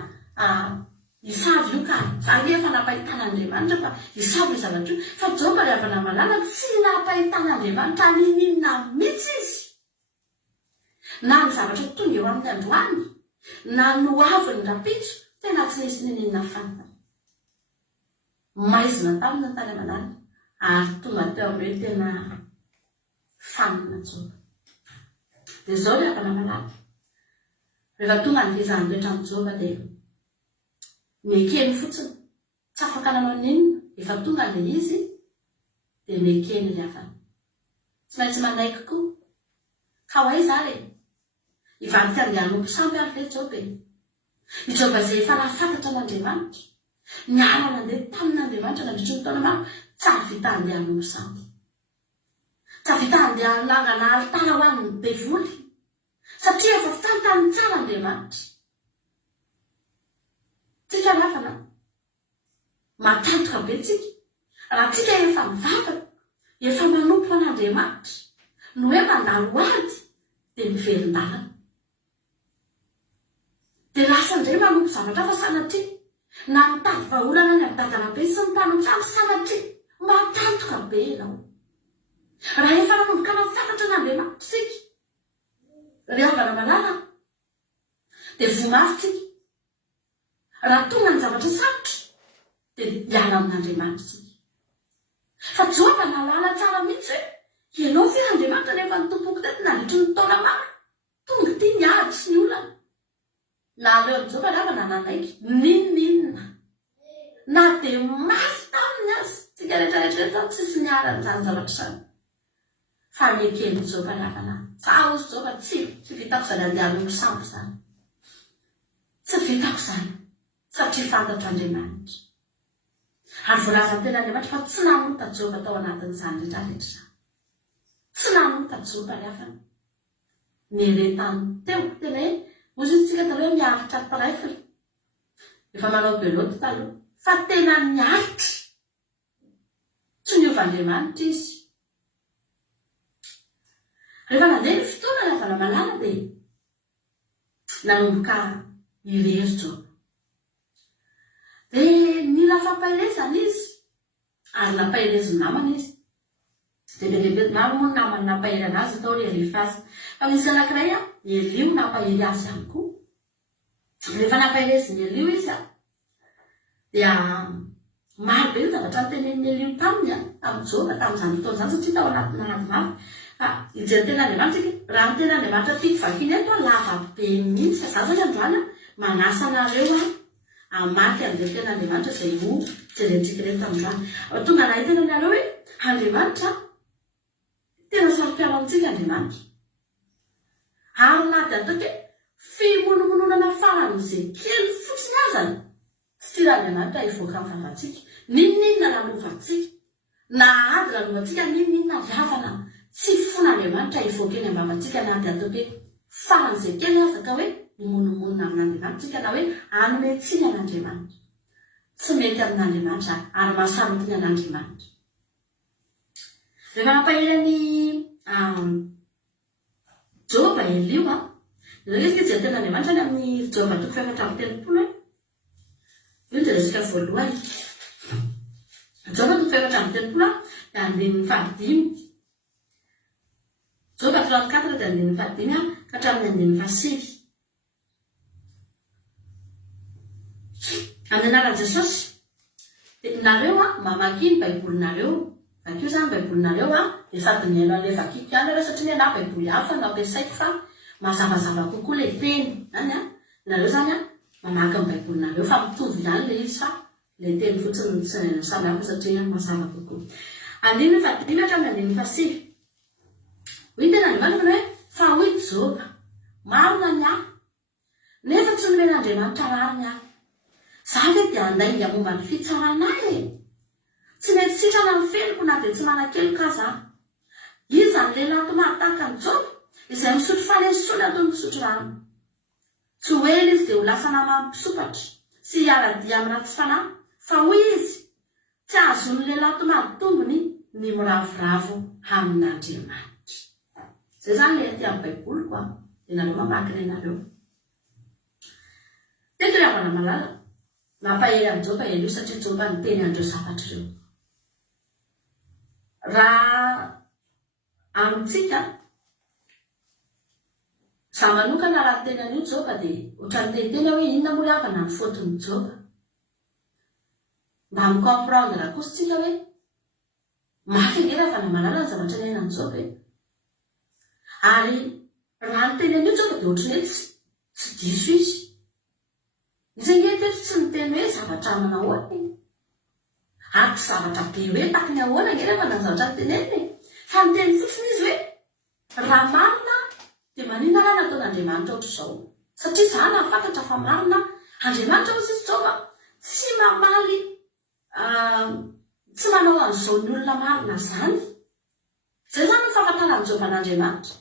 hisavy io ka izany efa nampahitan'Andriamanitra fa hisavy io zavatra io. Fa Joba ry havana malala tsy nampahitan'Andriamanitra ninona mihitsy izy. Na ny zavatra tonga eo amin'ny androany, na no avy ny rapitso, tena tsy nisy ninona fantany. Maizina tamina tany aman'any ary tonga teo amin'ny tena fanina Joba. Dia zao ry havana malala. Rehefa tonga ny fizahan-toetra amin'ny Joba dia niekeny fotsiny. tsy afaka nanao ninona efa tonga le izy dia mekeny ry havana tsy maintsy manaiky koa ka ho aiza re ivadika andehanompo samby ary le jobe i joba izay efa nafantatra an'Andriamanitra niara nandeha tamin'Andriamanitra nandritry ny taona maro tsy havita andehanompo samby tsy havita andeha langana alitara ho an'ny bevoly satria efa fantany tsara Andriamanitra tsika rafana matantoka be tsika raha tsika efa mivavaka efa manompo an'Andriamanitra no hoe mandalo ady dia miverin-dalana dia lasa indray manompo zavatra fa sanatria na mitady vaholana ny amin'ny-dadana-be sy ny mpanompotrano sanatria matantoka be ianao raha efa nanomboka nafantatra an'Andriamanitra sika ry havana malala dia vomafintsika raha tonga ny zavatra sarotra dia hiala amin'Andriamanitra sika fa joba nalala tsara mihitsy hoe ianao fe Andriamanitra nefa ny tompoko teto nandritry ny taona maro tonga tia ny ady sy ny olana na aleo joba ry havana nanaiky ninona na dia masy taminy azy tsika rehetrarehetra tsisy niarany zany zavatra zany fa mekeny joba ry havana za ozy joba tsy vitako zany andehanompo sambo zany tsy vitako zany satria fantatro Andriamanitra ary voalazany tena Andriamanitra fa tsy nanota joba tao anatin'izany rehetrarehetra zany tsy nanota joba ry havana niretany teo tena hoe ozy itsika taloha hoe miaritra trèfle efa manao beloty taloha fa tena niaritra tsy niova-Andriamanitra izy rehefa nandeha ny fotoana ry havana malala dia nanomboka irery joba dia mila fampahirezana izy ary nampahireziny namana izy dia bebe maro moa namany nampahiry anazy atao hoe Elifasa fa misy anankiray Elio nampahiry azy ihany koa rehefa nampahireziny Elio izy dia maro be ny zavatra nyteneniny Elio taminy tamin'ny joba tamin'izany fotoana izany satria tao anaty ady maro fa ijery tena Andriamanitra raha ny tena Andriamanitra tiako vakiny eto lava be mihitsy fa za zany androany manasa anareo amaky an'ilay tena Andriamanitra izay ho jerentsika reto androany tonga nahitana anareo hoe Andriamanitra tena sarom-pialantsika Andriamanitra ary na dia atao hoe fimonomononana faran'izay kely fotsiny azany tsy tira Andriamanitra hivoaka amin'ny vavantsika ninona nanovantsika na ady nanovantsika ninona ry havana tsy fon'Andriamanitra hivoaka eny am-bavantsika na dia atao hoe faran'izay kely azaka hoe imonomonona amin'Andriamanitra na hoe anome tsiny an'Andriamanitra tsy mety amin'Andriamanitra ary mahasarotiny an'Andriamanitra rehefa nampahirany joba Elio izay izy tena Andriamanitra any amin'ny joba 4:30 io dia resaka voalohany joba 4:30 dia andininy 5 joba 34 dia andininy 5 ka hatramin'ny andininy 7 amin'ny anaran'i Jesosy dia nareo mamaky ny baibolinareo vakio zany baibolinareo dia sady miaino an'ilay vakiako ihany areo satria na baiboly hafa no ampiasaiko fa mazavazava kokoa ilay teny zany nareo zany mamaky ny baibolinareo fa mitovy ihany ilay izy fa ilay teny fotsiny tsy samy hafa satria mazava kokoa andininy 5 hatramin'ny andininy 7 hoy tena Andriamanitra hoe fa hoy joba marina ny nefa tsy nomen'Andriamanitra rariny za ve dia andainga momba ny fitsaranahy tsy mety sitrana ny feloko na dia tsy manan-keloka za iza ny lehilahy tomary tahaka ny joba izay misotro fanesola toy misotro rano tsy hoely izy dia ho lasa namampisopatra sy hiara-dia amina tsy fanahy fa hoy izy tsy azon'ny lehilahy tomary tombony ny miravoravo amin'Andriamanitra zay zany le aty amin'ny baiboliko dia nareo mamaky renareo teto ry havana malala nampahery amin'ny joba Elio satria joba ny teny andreo zavatra ireo raha amintsika za manokana raha teny an'io joba dia ohatrany teniteny hoe inona moa havana ny fotony joba mba micomprendre kosa tsika hoe mafy ange havana malala ny zavatra ny ainany joba ary raha ny teny an'io joba dia ohatrany hoe tsy diso izy izay nge teto tsy miteny hoe zavatra aminahoany ary zavatra be hoe taky ny ahoana nge rehefa na zavatra teneniny fa miteny fotsiny izy hoe raha marina dia manina raha nataon'Andriamanitra ohatr'izao satria za na fantatra fa marina Andriamanitra ozy izy jova tsy mamaly tsy manao an'izao ny olona marina zany zay zany ny fahafantarany Jovan'Andriamanitra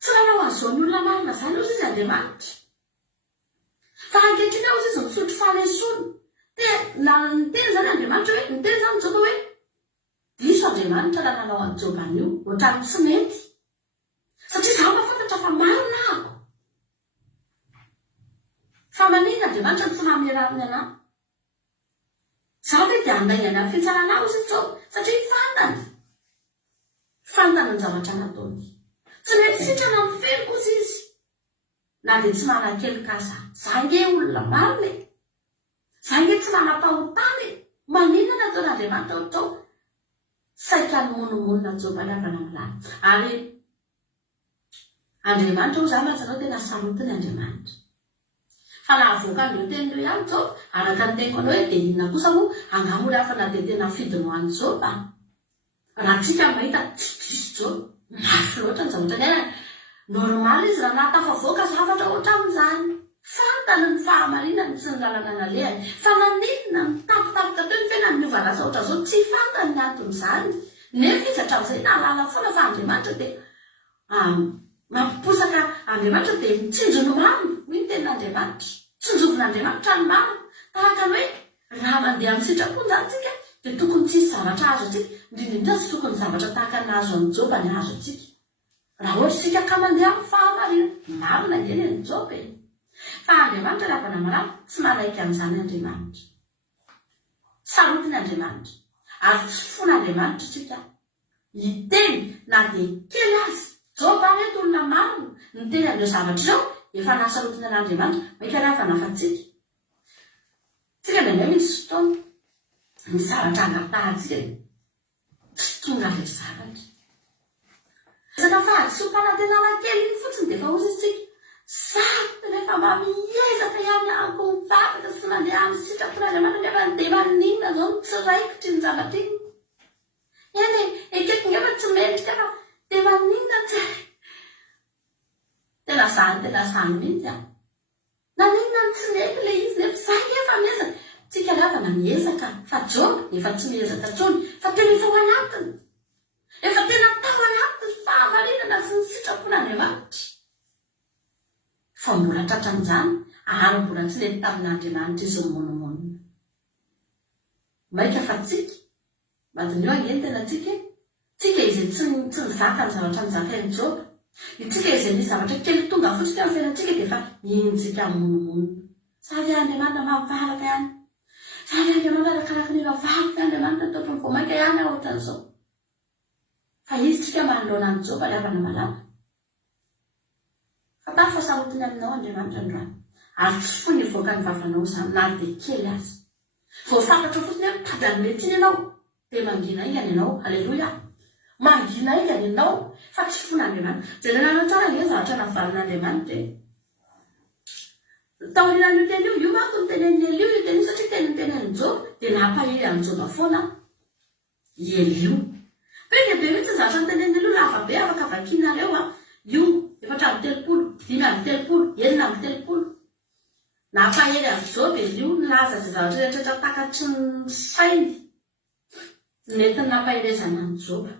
tsy manao an'izao ny olona marina zany ozy izy Andriamanitra fa ankehitriny ao izy izy misotro fahalesona na niteny zany Andriamanitra hoe niteny zany Jova hoe diso Andriamanitra raha nanao an'i Jovany io ohatrany tsy mety satria za mahafantatra fa marina ako fa manina Andriamanitra tsy mamerariny anahy za hoe dia andaingana amin'ny fitsarana aho izy Jova satria fantany ny zavatra nataony tsy mety sitrana amin'ny felo kosa izy na dia tsy manan-kely kasa za nge olona marina za nge tsy manam-pahotany manina nataon'Andriamanitra ohatrao saika ny monomonina Jova lavana milany ary Andriamanitra ho za mazanao tena sarotiny Andriamanitra fa na avoaka andreo tenindreo ihany Jova araka ny teniko anao hoe dia inona kosa moa angamola hafa na dia tena fidiny ho an'i Jova raha tsika mahita tsy diso Jova mafy loatra ny zavatra ny aina normal izy raha natafavoaka zavatra oatra amin'izany fantany ny fahamarinany sy ny lalana nalehany fa naninona mitapitapoka teo ny tena niova lasa oatra zao tsy fantany ny anton'izany nefa izy hatramin'izay nahalala foana fa Andriamanitra dia mampiposaka Andriamanitra dia mitsinjony mamy hoy ny tenin'Andriamanitra tsinjovin'Andriamanitra ny mamy tahaka ny hoe raha mandeha amin'ny sitrapony zany tsika dia tokony tsisy zavatra azo atsika indrindra tsy tokony zavatra tahaka ny azo amin'ny Jova ny azo atsika raha ohatra tsika ka mandeha amin'ny fahamarina marina ngeny ny Jova fa Andriamanitra lavana malama tsy malaika an'izany Andriamanitra sarotiny Andriamanitra ary tsy fon'Andriamanitra tsika hiteny na dia kely azy Jova mety olona marina ny teny an'ireo zavatra ireo efa nasarotiny an'Andriamanitra maika lavana fa tsika dia misy fotoana ny zavatra anatahantsika tsy tonga ilay zavatra resaka fahadisom-panatenana kely iny fotsiny dia efa ozy isika saroty rehefa mba miezaka ihany ahako mivavaka sy mandeha amin'ny sitrapon'Andriamanitra nefa dia maninona zao ny tsiraikitry ny zavatra iny eny ekeko nefa tsy mendrika fa dia maninona tsy tena zany mihitsy naninona ny tsy mety ilay izy nefa za efa miezaka tsika lavana miezaka fa Jova efa tsy miezaka tsony fa tena efa ao anatiny efa tena tao anatiny fahamarinana sy ny sitrapon'Andriamanitra fa mbola tratran'izany ary mbola tsy mety tamin'Andriamanitra izy monomonina maika fa tsika madinio angeny tena tsika izay tsy nizaka ny zavatra nizakain'i Jova itsika izay nisy zavatra kely tonga fotsiny amin'ny fiainantsika dia efa intsika monomonina sady Andriamanitra mahavalaka ihany sady Andriamanitra arakaraka ny mavalaka Andriamanitra tompony vao maika ihany ohatran'izao fa izy tsika manoloana ny Jova lavana malama fa tafo sarotiny aminao Andriamanitra androany ary tsy fony hivoaka ny vavanao zany na dia kely azy vao fantatra fotsiny hoe tady anymety iny ianao dia mangina aingany ianao aleloia mangina aingany ianao fa tsy fon'Andriamanitra jerenana tsara nge zavatra navalin'Andriamanitra taorinan'io teny io manko ny tenen'ny Elio io teny io satria teny tenen'ny Jova dia nampahery an'i Jova foana Elio be dia be mihitsy zavatra ny tenen'ny Elio lava be afaka vakinareo io 4:30 4:30 nampahery an'i Jova Elio nilaza zay zavatra rehetrarehetra takatry ny sainy netiny nampaherezana an'i Jova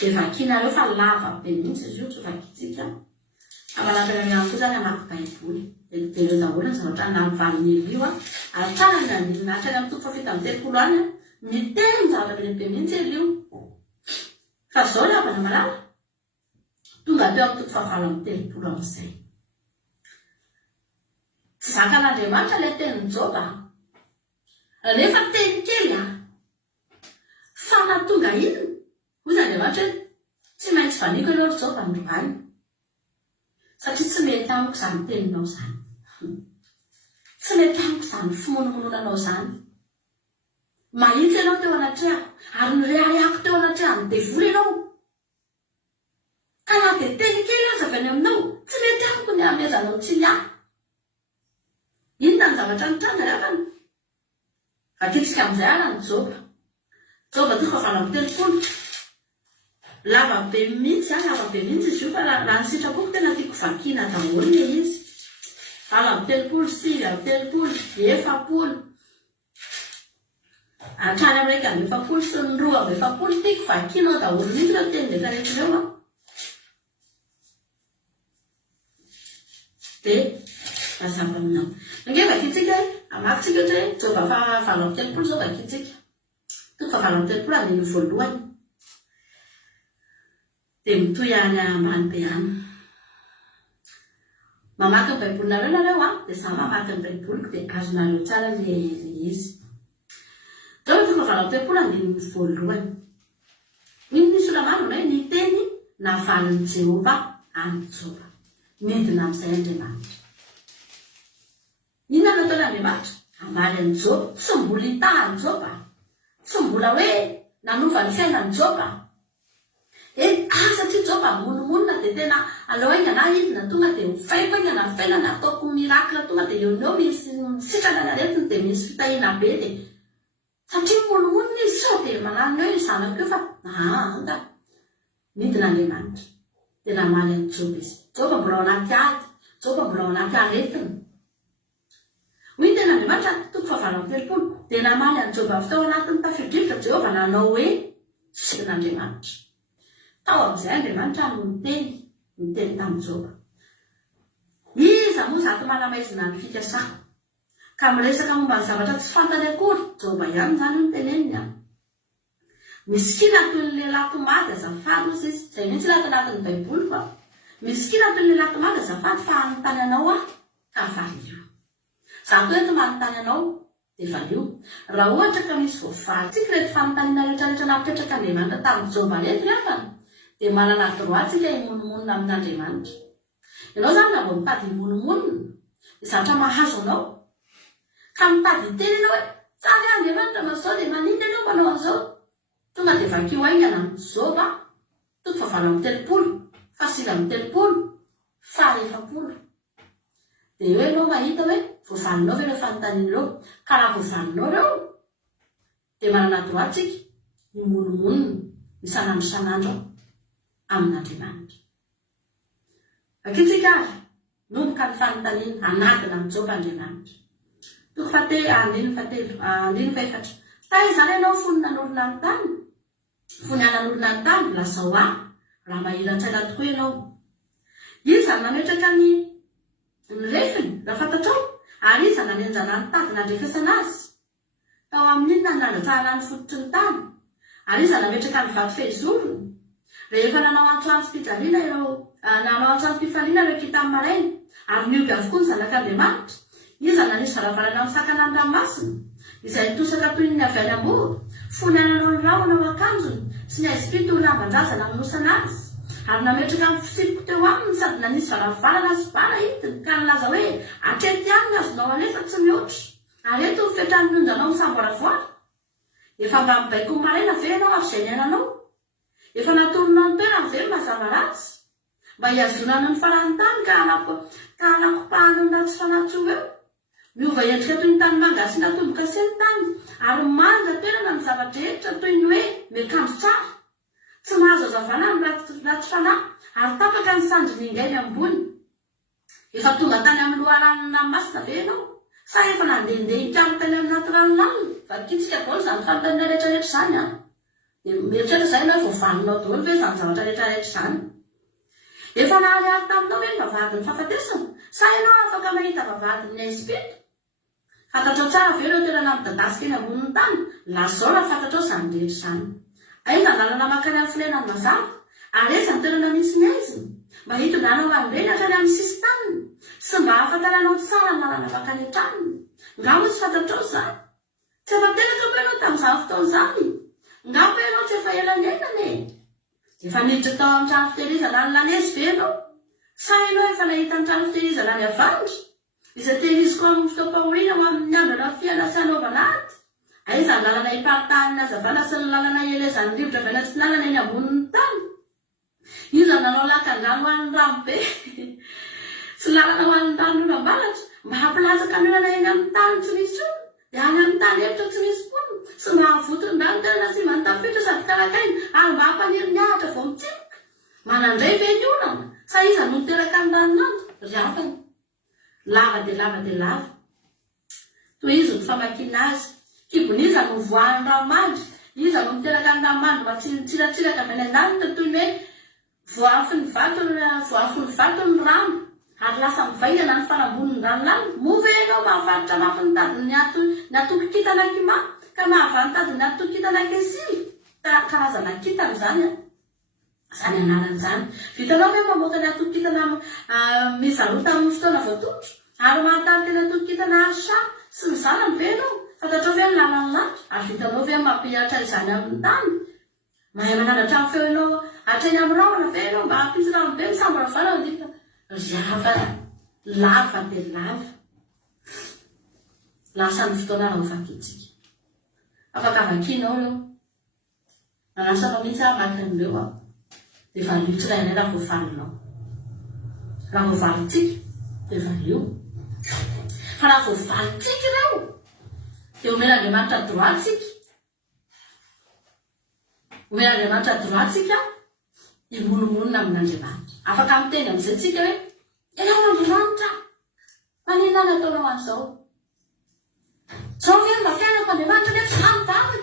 dia vakinareo fa lava be mihitsy izy io tsy vakitsika amanapenany koa zany amaky baiboly dia ireo daholo ny zavatra namivaliny Elio ary tsara ny anilina hatrany amin'ny toko fafito any miteny ny zavatra be mihitsy Elio fa zao lavana malala tonga teo amin'ny toko fahavalo amin'izay tsy zakan'Andriamanitra ilay tenin'ny Jova rehefa teny kely fa natonga iny hoy Andriamanitra hoe tsy maintsy vaniko ianao ry Jova androany satria tsy mety amiko izany teninao izany tsy mety amiko izany fimonomononanao izany mahitsy ianao teo anatrehako ary nirehariako teo anatrehany devoly ianao ka na dia teny kely aza avy any aminao tsy mety amiko ny amezanao tsy lia inona ny zavatra nitranga rehefa vakitsika amin'izay ara ny joba toko fa telopolo lava be mihitsy izy io fa raha ny sitrapoko tena tiako vakina daholo le izy vala telopolo sivy telopolo efapolo atrany am'raika amin'ny efapolo sy ny roa amin'ny efapolo tiako vakina daholo mihitsy reo teny rehetra rehetra reo dia mazava aminao nange vakitsika amakytsika ohatra hoe joba fa vala telopolo zao vakitsika toko fa vala telopolo andiny voalohany dia mitoy any ambany be any mamaky ny baibolinareo nareo dia samy mamaky ny baiboliko dia azonareo tsara le izy zao toko fa vala telopolo andiny voalohany nisy olamano hoe ny teny navaliny Jehova any joba midina amin'izay Andriamanitra inona nataony Andriamanitra amaly any joba tsy mbola hitahany joba tsy mbola hoe nanova ny fiainany joba satria joba monomonina dia tena aleo aingana idina tonga dia mifaiko aingana ny fiainana ataoko mirakla tonga dia eo misy sitrana ny aretiny dia misy fitahiana be dia satria monomonina izy sao dia manano hoe zanako io fa anga midina Andriamanitra dia namaly any joba izy joba mbola ao anaty ady joba mbola ao anaty aretina hoy tena Andriamanitra toko fa vala telopolo dia namaly any joba avy tao anatin'ny tafio-drivotra Jehova nanao hoe sin'Andriamanitra tao amin'izay Andriamanitra no niteny tamin'ny joba iza moa zato manamaizina ny fikasana ka miresaka momba ny zavatra tsy fantany akory joba ihany zany no teneniny misy kina toy ny lehilahy tomady azafady ozy izy izay mihitsy lato anatin'ny baiboly fa misy kina toy ny lehilahy tomady azafady fa anontany anao ka valio zato eto manontany anao dia valio raha ohatra ka misy voavaly tsika rehetra fanontaniana rehetrarehetra napipetraka Andriamanitra tamin'ny joba rehetra afana dia manana droit tsika himonomonina amin'Andriamanitra ianao zany na vao mitady himonomonina zavatra mahazo anao ka mitady teny ianao hoe tsara Andriamanitra mazao dia manindry ianao manao an'izao tonga dia vakio aingana amin'ny joba toko fa vala telopolo fa sivy telopolo fa efapolo dia eo ianao mahita hoe voavalinao ve ireo fanontanianareo ka raha voavalinao reo dia manana droit tsika himonomonina isanandro amin'Andriamanitra vakitsika ary nomboka ny fanontaniana anatina amin'ny joba Andriamanitra toko andiny faefatra tay zany ianao fony nanorona ny tany fony ananorona ny tany lazao raha mahiran-tsaina tokoa ianao iza nametraka ny refiny raha fantatrao ary iza nanenjana ny tady nandrefesana azy tao amin'inona ny nandratsahana ny fototry ny tany ary iza nametraka ny vato fehizorony rehefa nanao antsoantsom-pijaliana nanao antsoantsom-pifaliana ireo kitamin'ny maraina ary nioby avokoa ny zanak'Andriamanitra iza nanisy varavarana amin'ny sakana ny ranomasina izay nitosaka toy ny avy any am-body fony ananao ny rahona ao akanjony sy ny aizipito ho lamban-jaza namonosana azy ary nametraka ny fisipoko teo aminy sady nanisy varavarana sy bara hitiny ka nilaza hoe atrety ihany ny azonao alefa tsy mihoatra ary eto ny fetrany onjanao ny samboaravoara efa mba mibaiko ny maraina ve ianao ary izay niainanao efa natoronao ny toerana ve mazava ratsy mba hiazonana ny farany tany ka hanakopahana ny ratsy fanatsoa eo miova endrika toy ny tany mangasiana tomboka sy ny tany ary manga toerana ny zavatra rehetra toy ny hoe miakanjo tsara tsy mahazo azavana ny ratsy fanahy ary tapaka ny sandriny ingainy ambony efa tonga tany amin'ny loharanona masina ve ianao sa efa nandehandeha ikamo tany amin'ny naty ranolanina vakitsika daholo zany fanontaniana rehetrarehetra zany dia mieritrrehetra izay ianao voavalinao daholo ve zany zavatra rehetrarehetra zany efa naharihary taminao hoe ny vavahadiny fahafatesana sa ianao afaka mahita vavahadiny aizipito fantatrao tsara ve ireo toerana midadasika eny ambonin'ny tany lazao raha fantatrao izany rehetra izany aiza ny lalana makany amin'ny filenany mazava ary eza ny toerana misy ny aiziny mba hitondrana ho an'ireny hatrany amin'ny sisy taniny sy mba hahafantaranao tsara ny lalana makany an-tranony ngamo tsy fantatrao izany tsy efa teraka ko ianao tamin'izany fotoan'izany ngamo ianao tsy efa elanelany efa miditra tao amin'ny trano fitehirizana ny lanezy ve ianao sa ianao efa nahita ny trano fitehirizana ny avandry izay tehiriziko amin'ny fotoam-pahoriana ho amin'ny andro rafiana sy hanaovana aty aiza ny lalana hiparitahan'ny hazavana sy ny lalana hielezan'ny rivotra avy anaty lalana eny ambonin'ny tany iza nanao lakan-drano ho an'ny rano be sy lalana ho an'ny rano oram-balatra mba hampilatsaka ny olana eny amin'ny tany tsy misy olona dia any amin'ny tany efitra tsy misy mponina sy mahavotron-drano tena sy mantapetra sady karakaina ary mba hampaniry ny ahatra vao mitsimoka manandray ve ny olana sa iza no miteraka ny ranonando ry afany lava dia lava dia lava toy izy ny famakina azy kiboniza no voan'ny ramandry iza no miteraka ny ramandry mba tsiratsiraka avy any an-danitra toy ny hoe voafiny vato ny rano ary lasa mivaingana ny fanamboniny ranolany move enao mahavaritra mafy ny tadiny ny atokokitana kima ka mahavany tadiny atokokitana kesily karazana kitana zany zany anaran'izany vitanao hoe mamoaka ny atokokitana mizarota amin'ny fotoana voatotro ary mahatany tena atokokitana arsa sy ny zanany ve enao fantatrao ve ny lalany lanitra ary vitanao ve mampiatra izany amin'ny tany mahay mananatra amin'ny feo enao atrainy amin'ny rahona ve enao mba hampisy rano be misambora valana dita riava lava dia lava lasa ny fotoana raha hofakitsika afaka vakinao reo nanasanao mihitsy amaky an'ireo dia valio tsirairay raha voavalinao raha voavalitsika dia valio fa raha voavalitsika ireo dia omen'Andriamanitra droitsika omen'Andriamanitra droitsika imonomonina amin'Andriamanitra afaka miteny amin'izay tsika hoe ianao Andriamanitra manina ny ataonao an'izao zao ve mba fiainako Andriamanitra nefa za mivavaka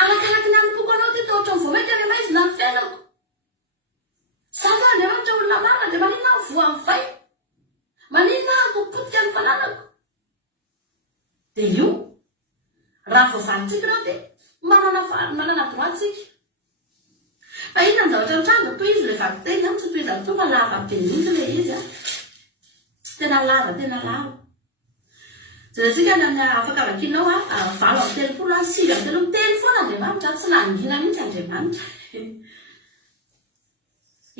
alakalaky ny anipoko anao ty tohatra ny voamety any ama izy na ny fiainako za zao Andriamanitra olona marina dia maninona ny voa amin'ny vai maninona ny popotika ny fananako dia io raha voavalitsika ireo dia manana droitsika fa inona ny zavatra mitranga toy izy le vakiteny tsy toy izy tonga lava be mihitsy le izy tena lava zanatsika ny afaka vakinao valo amin'ny telopolo sivy amin'ny telo miteny foana Andriamanitra tsy nangina mihitsy Andriamanitra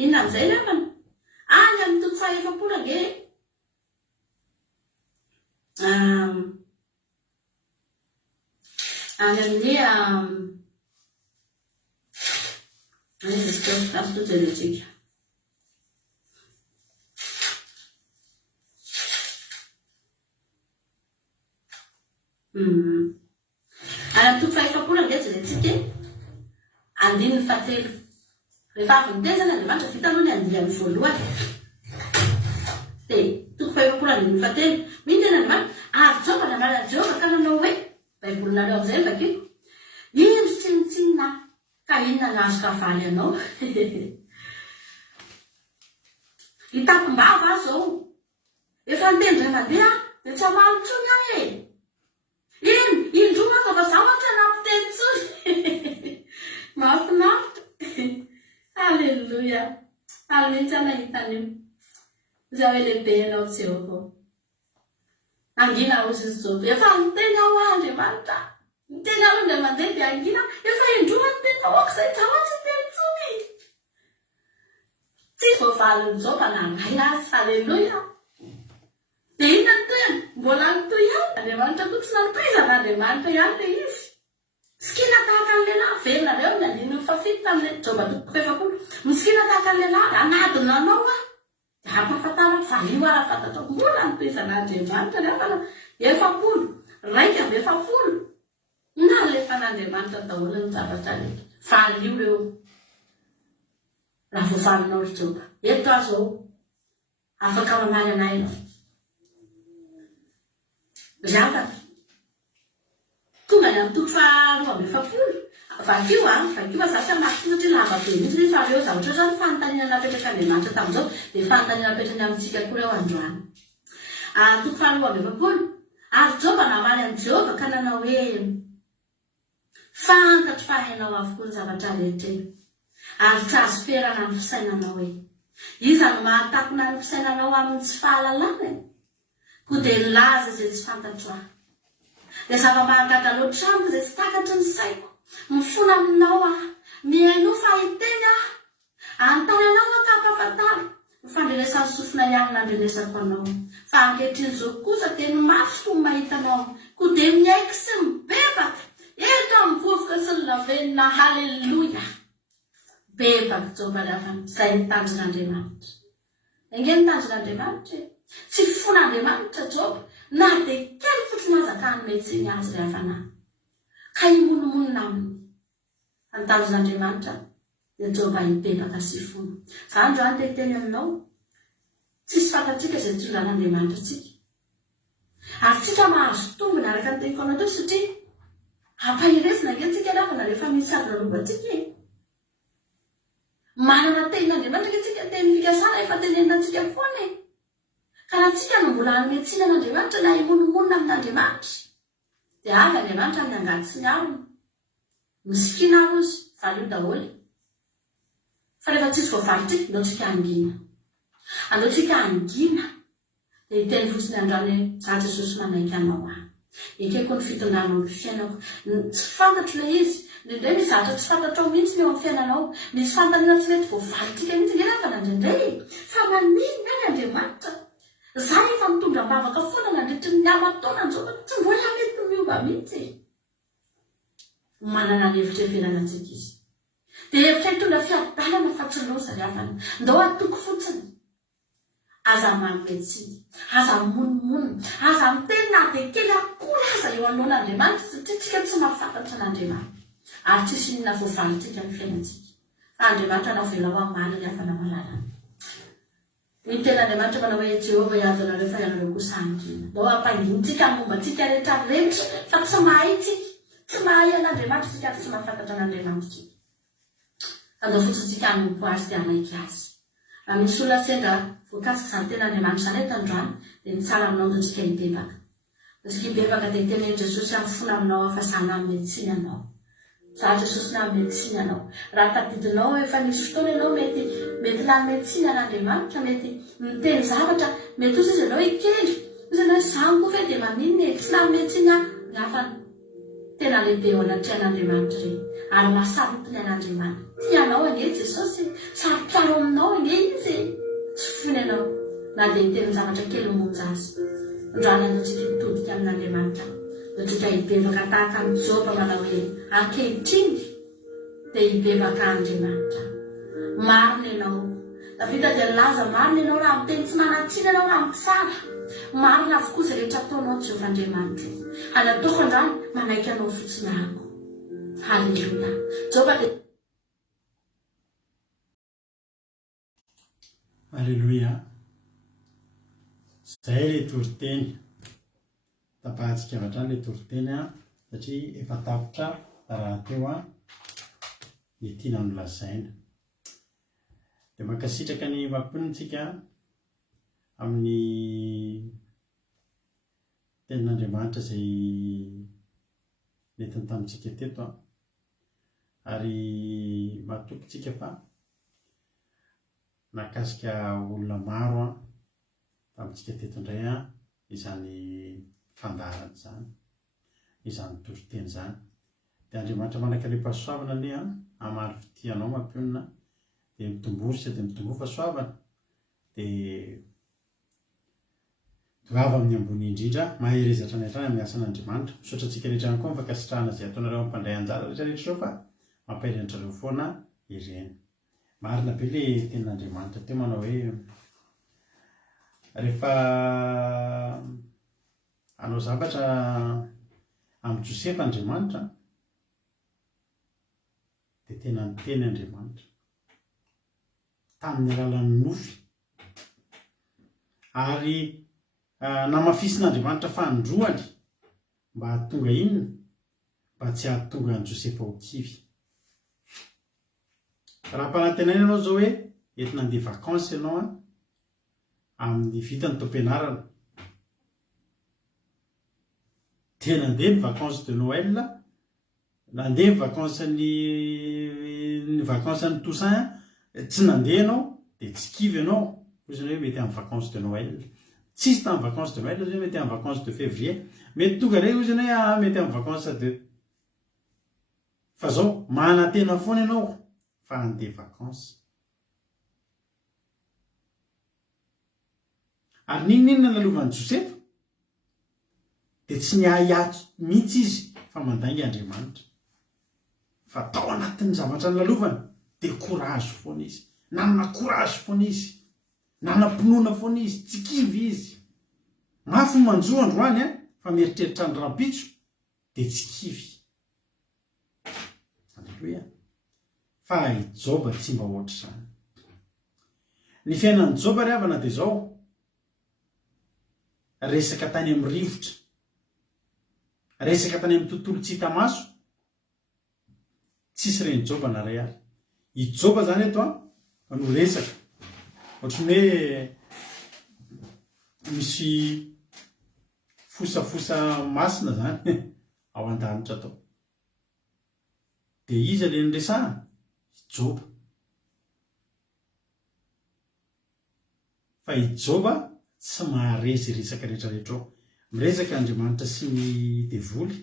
inona amin'izay refana any amin'ny toko fahaefapolo age any amin'ny azotojerentsika any amin'ny toko fahaefapolo age jerentsika andininy fahatelo rehefa avy niteny zany Andriamanitra vitanao ny andiany voalohany dia toko fahaefapolo andininy fahatelo miteny Andriamanitra ary Jehova namary an Jehova ka nanao hoe baibolinareo amin'izay ny vakiko ino sy tsinitsinina ka inona no azo kavaly anao hitapim-bava aho zao efa nitendray mandeha dia tsy hamalo tsony ahy indroa azo fa zaho tsy anampiteny tsony mahafinaritra halleluia almihitsy anahitany io za hoe lehibe ianao Jehova angina ozy izy zao efa niteny ao Andriamanitra niteny ao indray mandeha dia angina efa indroa niteny aoako izay zaho tsy teny tsony tsy voavaliny zao mpanangay azy halleluia dia inona ny tena mbola nitoy ihany Andriamanitra koa tsy nantoizan'Andriamanitra ihany le izy sikina tahaka ny lehilahy velonareo ny andininy fafito tamin'ny Joba toko fahaefapolo misikina tahaka ny lehilahy anadina anao dia ampahafantarako valio ara fantatrako mbola nitoizan'Andriamanitra nefa efapolo raika avy efapolo na lefa n'Andriamanitra daholo ny zavatra rehetra valio reo raha voavalinao ry Joba eto aho zao afaka mamaly anay ianao ry afaka tonga ny amin'ny toko faharoa amby efapolo vakio za tsy hamaky satria lava be mihitsy rehefa reo zavatra zany fanontaniana napetraka Andriamanitra tamin'izao dia fanontaniana napetrany amintsika koa reo androany toko faharoa amby efapolo ary Jehova namaly an Jehova ka nanao hoe fantatro fa hainao avokoa ny zavatra rehetra ary tsy azo ferana ny fisainanao hoe iza no mahatakona ny fisainanao amin'ny tsy fahalalana koa dia nilaza izay tsy fantatro ahy dia zava-mahagaga loatra amiko izay tsy takatry ny saiko mifona aminao aho mihainao fahiteny aho antany anao aho ka ampahafantaro mifandrenesan'ny sofina ihany nandrenesako anao fa ankehitriny zao kosa dia ny masoko ny mahitanao koa dia miaiky sy mibebaka eto amin'ny vovoka sy ny lavenina halleluia bebaka Jehova lafany izay ny tanjon'Andriamanitra ange ny tanjon'Andriamanitra tsy fon'Andriamanitra Jehova na dia kely fotsiny aza ka nometsiny azy ry havana ka imonomonina aminy antanjon'Andriamanitra dia joba hipetaka sy fona. Izany androany teteny aminao tsisy fantatsika izay tondran'Andriamanitra tsika ary tsika mahazo tombony araka ny teniko anao teo satria ampahiresina ngentsika lavana rehefa misy sarinarovatsika manana tenin'Andriamanitra ngentsika teny fikasana efa teneninatsika foana ka raha tsika no mbola hanometsina an'Andriamanitra na imonomonina amin'Andriamanitra dia avy Andriamanitra amin'ny angatsiny arona misikina ary ozy valio daholy fa rehefa tsisy voavalytsika andeotsika angina dia hiteny fotsiny androany za Jesosy manaiky anao ahy ekeko ny fitondranao ny fiainako tsy fantatro ilay izy indray misy zavatra tsy fantatrao mihitsy eo amin'ny fiainanao misy fanontaniana tsy mety voavalytsika mihitsy ngefa nandraindray fa manina ary Andriamanitra za efa mitondra mbavaka foana nandritry ny amataona nzao tsy mbola mety miova mihitsy manana ny hevitra ivelana antsika izy dia hevitra hitondra fiadalana fa tsy loza ry havana ndao atoko fotsiny aza manometsiny aza monomonina aza miteny na dia kely akory aza eo anoloan'Andriamanitra satria tsika tsy mahafantatra an'Andriamanitra ary tsisy inona voavalytsika ny fiainantsika fa Andriamanitra anao velao amaly ry havana malalana ny ten'Andriamanitra manao hoe Jehova iazanareo fa ianareo kosa angina ndao ampanginitsika mombantsika rehetra rehetra fa tsy mahay tsika tsy mahay an'Andriamanitra tsika ary tsy mahafantatra an'Andriamanitra tsika andao fotsitsika anompo azy dia anaiky azy raha misy olona sendra voakasika izany ten'Andriamanitra izany eto androany dia ny tsara aminao ndotsika hibebaka ndotsika hibebaka dia teneny Jesosy amin'ny fona aminao fa za nametsiny anao za Jesosy nametsiny anao raha tadidinao efa nisy fotoana ianao mety nametsiny an'Andriamanitra mety miteny zavatra mety ozy izy ianao ikely ozy ianao izany koa ve dia maninona tsy nametsiny hafana tena lehibe eo anatrehan'Andriamanitra reny ary mahasarotiny an'Andriamanitra tianao ange Jesosy saro-piaro aminao ange izy tsy fony ianao na dia hiteny zavatra kely monja azy androany antsika hitodika amin'Andriamanitra ndotsika hibebaka tahaka amin'ny Joba manao hoe ankehitriny dia hibebaka Andriamanitra marina ianao Davida dia nilaza marina ianao raha miteny tsy manatsina ianao raha mitsara marina avokoa izay rehetra ataonao Jehova Andriamanitra any ataoko androany manaiky anao fotsiny ako halleluia Joba dia Alleluia. Zay ilay toriteny tapahantsika avatra ilay toriteny satria efa tapitra raha teo ny tiana nolazaina dia mankasitraka ny mampinintsika amin'ny tenin'Andriamanitra izay netiny tamintsika teto ary mahatokytsika fa nakasika olona maro tamintsika teto indray izany fandarana izany izany toriteny izany dia Andriamanitra manaka ilay mpahasoavana ane hamaly fitianao mampionina dia mitombory sy dia mitombory fahasoavana dia tovava amin'ny ambony indrindra maherezatra ny hatrany amin'ny asan'Andriamanitra misaotra antsika rehetra ihany koa mifankasitrahana izay ataonareo mampandray anjara rehetrarehetra izao fa mampahirantrareo foana ireny marina be ilay tenin'Andriamanitra teo manao hoe rehefa hanao zavatra amin'ny Josefa Andriamanitra dia tena niteny Andriamanitra tamin'ny alalan'ny nofy ary namafisin'Andriamanitra fandroany mba hahatonga inona mba tsy hahatonga ny Josefa ho kivy raha mpanantenaina ianao zao hoe entina handeha vakansy ianao amin'ny vitany taom-pianarana dia nandeha ny vacances de Noël nandeha ny vacances ny Toussaint tsy nandeha ianao dia tsy kivy ianao ozy hoe mety amin'ny vacances de Noël tsisy tamin'ny vacances de Noël ozy mety amin'ny vacances de février mety tonga rey ozy hoe mety amin'ny vacances de fa zao manantena foana ianao fa handeha vacances ary ninonina nalovany Josefa dia tsy niahiato mihitsy izy fa mandainga Andriamanitra fa tao anatin'ny zavatra nalovany dia courage foana izy nanana courage foana izy nanam-pinoana foana izy tsy kivy izy mafy manjo androany a fa mieritreritra ny rapitso dia tsy kivy. Alleloia. Fa ijoba tsy mba ohatra izany. Ny fiainan'ny Joba ry havana dia izao, resaka tany amin'ny rivotra, resaka tany amin'ny tontolo tsy hita maso, tsisy reny Joba na ray ary. I Joba zany eto a no resaka ohatran'ny hoe misy fosafosa masina zany ao an-danitra atao. Dia iza le niresahana? Joba. Fa i Joba tsy maharesy resaka rehetrarehetra ao. Miresaka Andriamanitra sy ny devoly.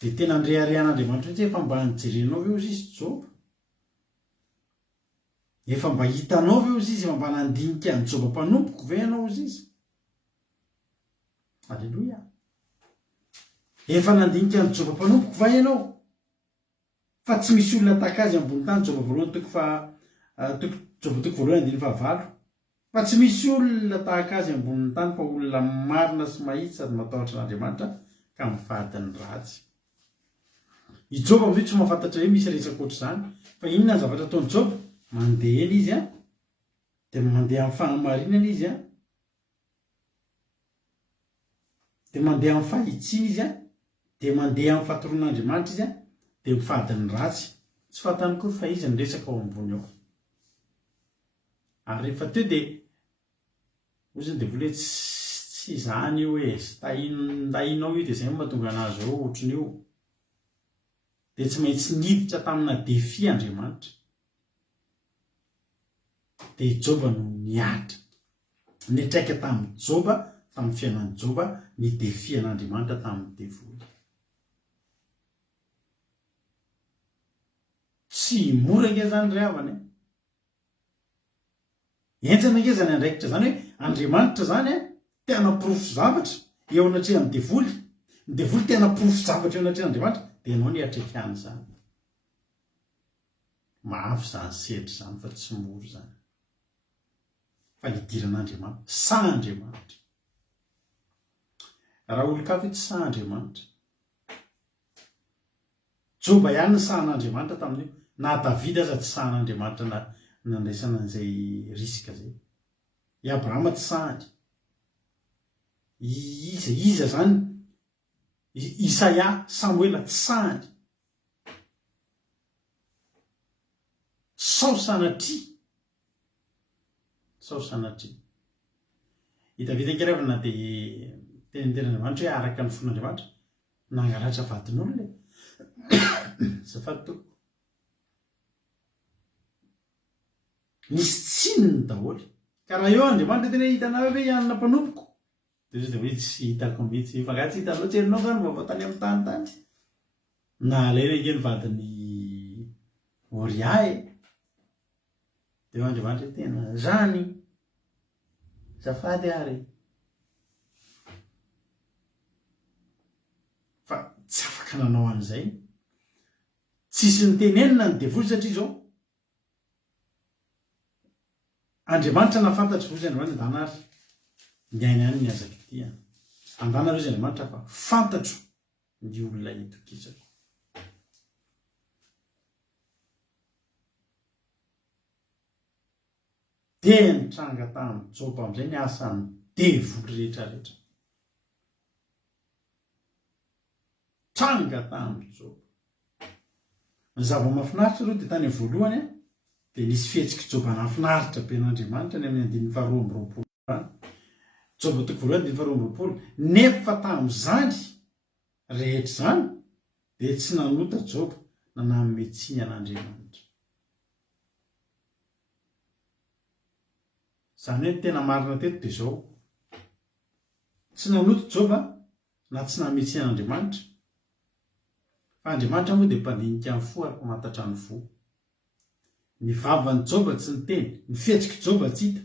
Dia tena andreharehan'Andriamanitra hoe efa mba nijerenao ve ozy izy Joba? Efa mba hitanao ve ozy izy? Efa mba nandinika ny Joba mpanompoko ve ianao ozy izy? Alleloia. Efa nandinika ny Joba mpanompoko va ianao? Fa tsy misy olona tahaka azy ambony tany. Joba voalohany toko voalohany 9:9. Fa tsy misy olona tahaka azy ambony tany fa olona marina sy mahitsy sady matahotra n'Andriamanitra ka mifady ny ratsy. I Joba amin'io tsy mahafantatra hoe misy resaka ohatr'izany. Fa inona ny zavatra ataon'i Joba? Mandeha eny izy a, dia mandeha amin'ny fahamarinana izy a, dia mandeha amin'ny fahitsiana izy a, dia mandeha amin'ny fahatoron'Andriamanitra izy a, dia mifady ny ratsy. Tsy fantany koa fa izy ny resaka ao ambony ao. Ary rehefa teo dia ozy ny devoly hoe tsy izany io hoe tahinao io dia izay mahatonga anazy ao ohatran'io. Dia tsy maintsy niditra tamina defi Andriamanitra. Dia Joba no niatra, nitraika tamin'ny Joba, tamin'ny fiainan'ny Joba, ny defi an'Andriamanitra tamin'ny devoly. Tsy mora nge zany ry havana. Entrana nge zany andraikitra zany hoe Andriamanitra zany a tena porofo zavatra eo anatrehan'ny devoly. Ny devoly tena porofo zavatra eo anatrehan'Andriamanitra. Dia ianao ny atrekany zany. Mafy zany sedry zany fa tsy mora zany. Fa nidiran'Andriamanitra, sahan'Andriamanitra. Raha olon-kafa tsy sahan'Andriamanitra. Joba ihany ny sahan'Andriamanitra tamin'io. Na Davida aza tsy sahan'Andriamanitra nandraisana an'izay risika zay. I Abrahama tsy sahany. Iza zany? Isaia, Samuela tsy sahany. Sao sanatria. I Davida ankeravana dia tenenten'Andriamanitra hoe araka ny fon'Andriamanitra nangalatra vadin'olona. Zafady tompoko. Nisy tsinony daholo. Ka raha eo Andriamanitra tena hitanao hoe ihanana mpanompoko. Dia hoe tsy hitako mihitsy. Efa nga tsy hitanao tserinao zany vao tany amin'ny tany. Na alaina nge ny vadiny Oria e. Dia eo Andriamanitra tena zany. Zafady ary. Fa tsy afaka nanao an'izay. Tsisy nitenenina ny devoly satria izao Andriamanitra nafantatra ozy Andriamanitra andana ary niaina ihany ny azaka ity. Andana ary ozy Andriamanitra fa fantatro ny olona itokisako. Dia nitranga tamin'ny Joba amin'izay ny asan'ny devoly rehetrarehetra. Tranga tamin'ny Joba. Ny zava-mahafinaritra aloha dia tany voalohany dia nisy fihetsiky Joba nahafinaritra be n'Andriamanitra ny amin'ny 2:20. Joba toko voalohany 2:20. Nefa tamin'izany rehetra izany dia tsy nanota Joba na nanometsiny an'Andriamanitra. Izany hoe tena marina teto dia izao. Tsy nanota Joba na tsy nanometsiny an'Andriamanitra. Fa Andriamanitra moa dia mpandinika amin'ny fo ary mpamantatra ny fo. Ny vavan'ny Joba tsy niteny, ny fihetsiky Joba tsy hita.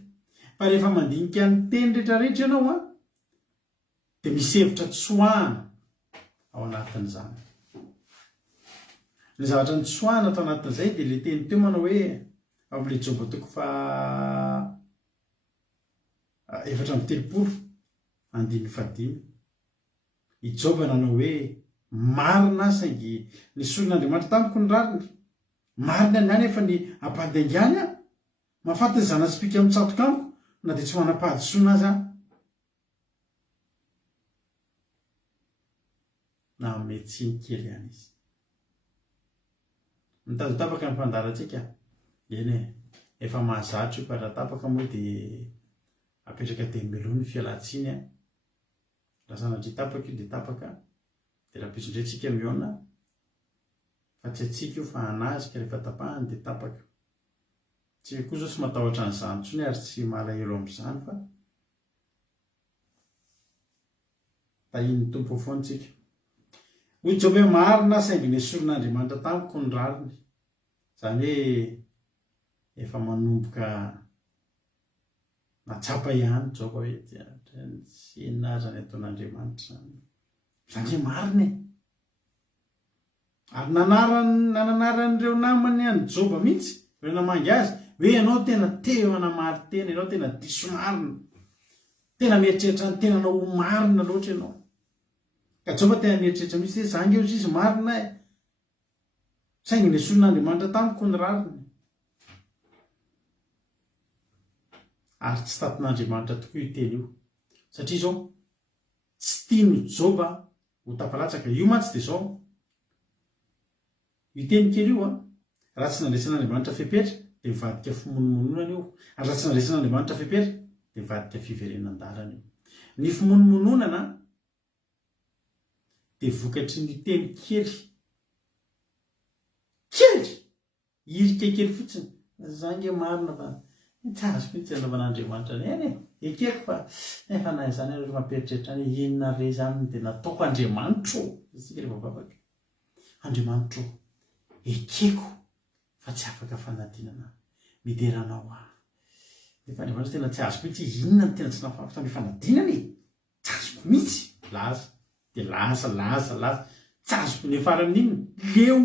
Fa rehefa mandinika ny teny rehetrarehetra ianao dia misy hevitra tsoahana ao anatin'izany. Ny zavatra ny tsoahana atao anatin'izay dia ilay teny teo manao hoe ao amin'ilay Joba toko 4:30. andiny fadimy ijoba nanao hoe marina saingy ny solon'andriamanitra tamiko ny rariny marina ny any efa ny ampandaingany a mahafatiny zanatsipika mitsatoka amiko na dia tsy manam-pahadisoana azy aho na metsiny kely ihany izy mitadotapaka ny mpandarantsika eny efa mahazatro io fa raha tapaka moa dia apetraka temelohany fialatsiny a raha sanatria tapaka io dia tapaka dia raha pisondrentsika miona fa tsy atsika io fa anazika rehefa tapahany dia tapaka tsy hoe koa zao sy matahotra an'izany tsony ary tsy malahelo amin'izany fa tahiny tompo foantsika hoy Joba hoe marina saingy nesoron'Andriamanitra tamiko ny rariny zany hoe efa manomboka natsapa ihany Joba hoe tsy inona aza ny ataon'Andriamanitra zany hoe marina ary nananaran'ireo namany any Joba mihitsy ireo namangy azy hoe ianao tena teo anamary tena ianao tena diso marina tena mieritreritra ny tenanao marina loatra ianao ka Joba tena mieritreritra mihitsy hoe zangy eo izy marina saingy nesoron'Andriamanitra tamiko ny rariny ary tsy tatin'Andriamanitra tokoa io teny io satria zao tsy tiany Joba ho tapalatsaka io mantsy dia zao io teny kely io a raha tsy nandresan'Andriamanitra fepetra dia mivadika fimonomononana io ary raha tsy nandresan'Andriamanitra fepetra dia mivadika fiverenan-dalana io ny fimonomononana dia vokatry ny teny kely irika kely fotsiny zange marina fa tsy azo mihitsy anaovan'Andriamanitra eny ekeko fa efa na izany rehefa mamperitreritra ny inona re zany dia nataoko Andriamanitra isika rehefa vavaka Andriamanitra ekeko fa tsy afaka fanadinana mideranao nefa Andriamanitra tena tsy azo mihitsy inona ny tena tsy nafafitra ny fanadinany tsy azoko mihitsy laza dia laza tsy azoko ny faran'inona leo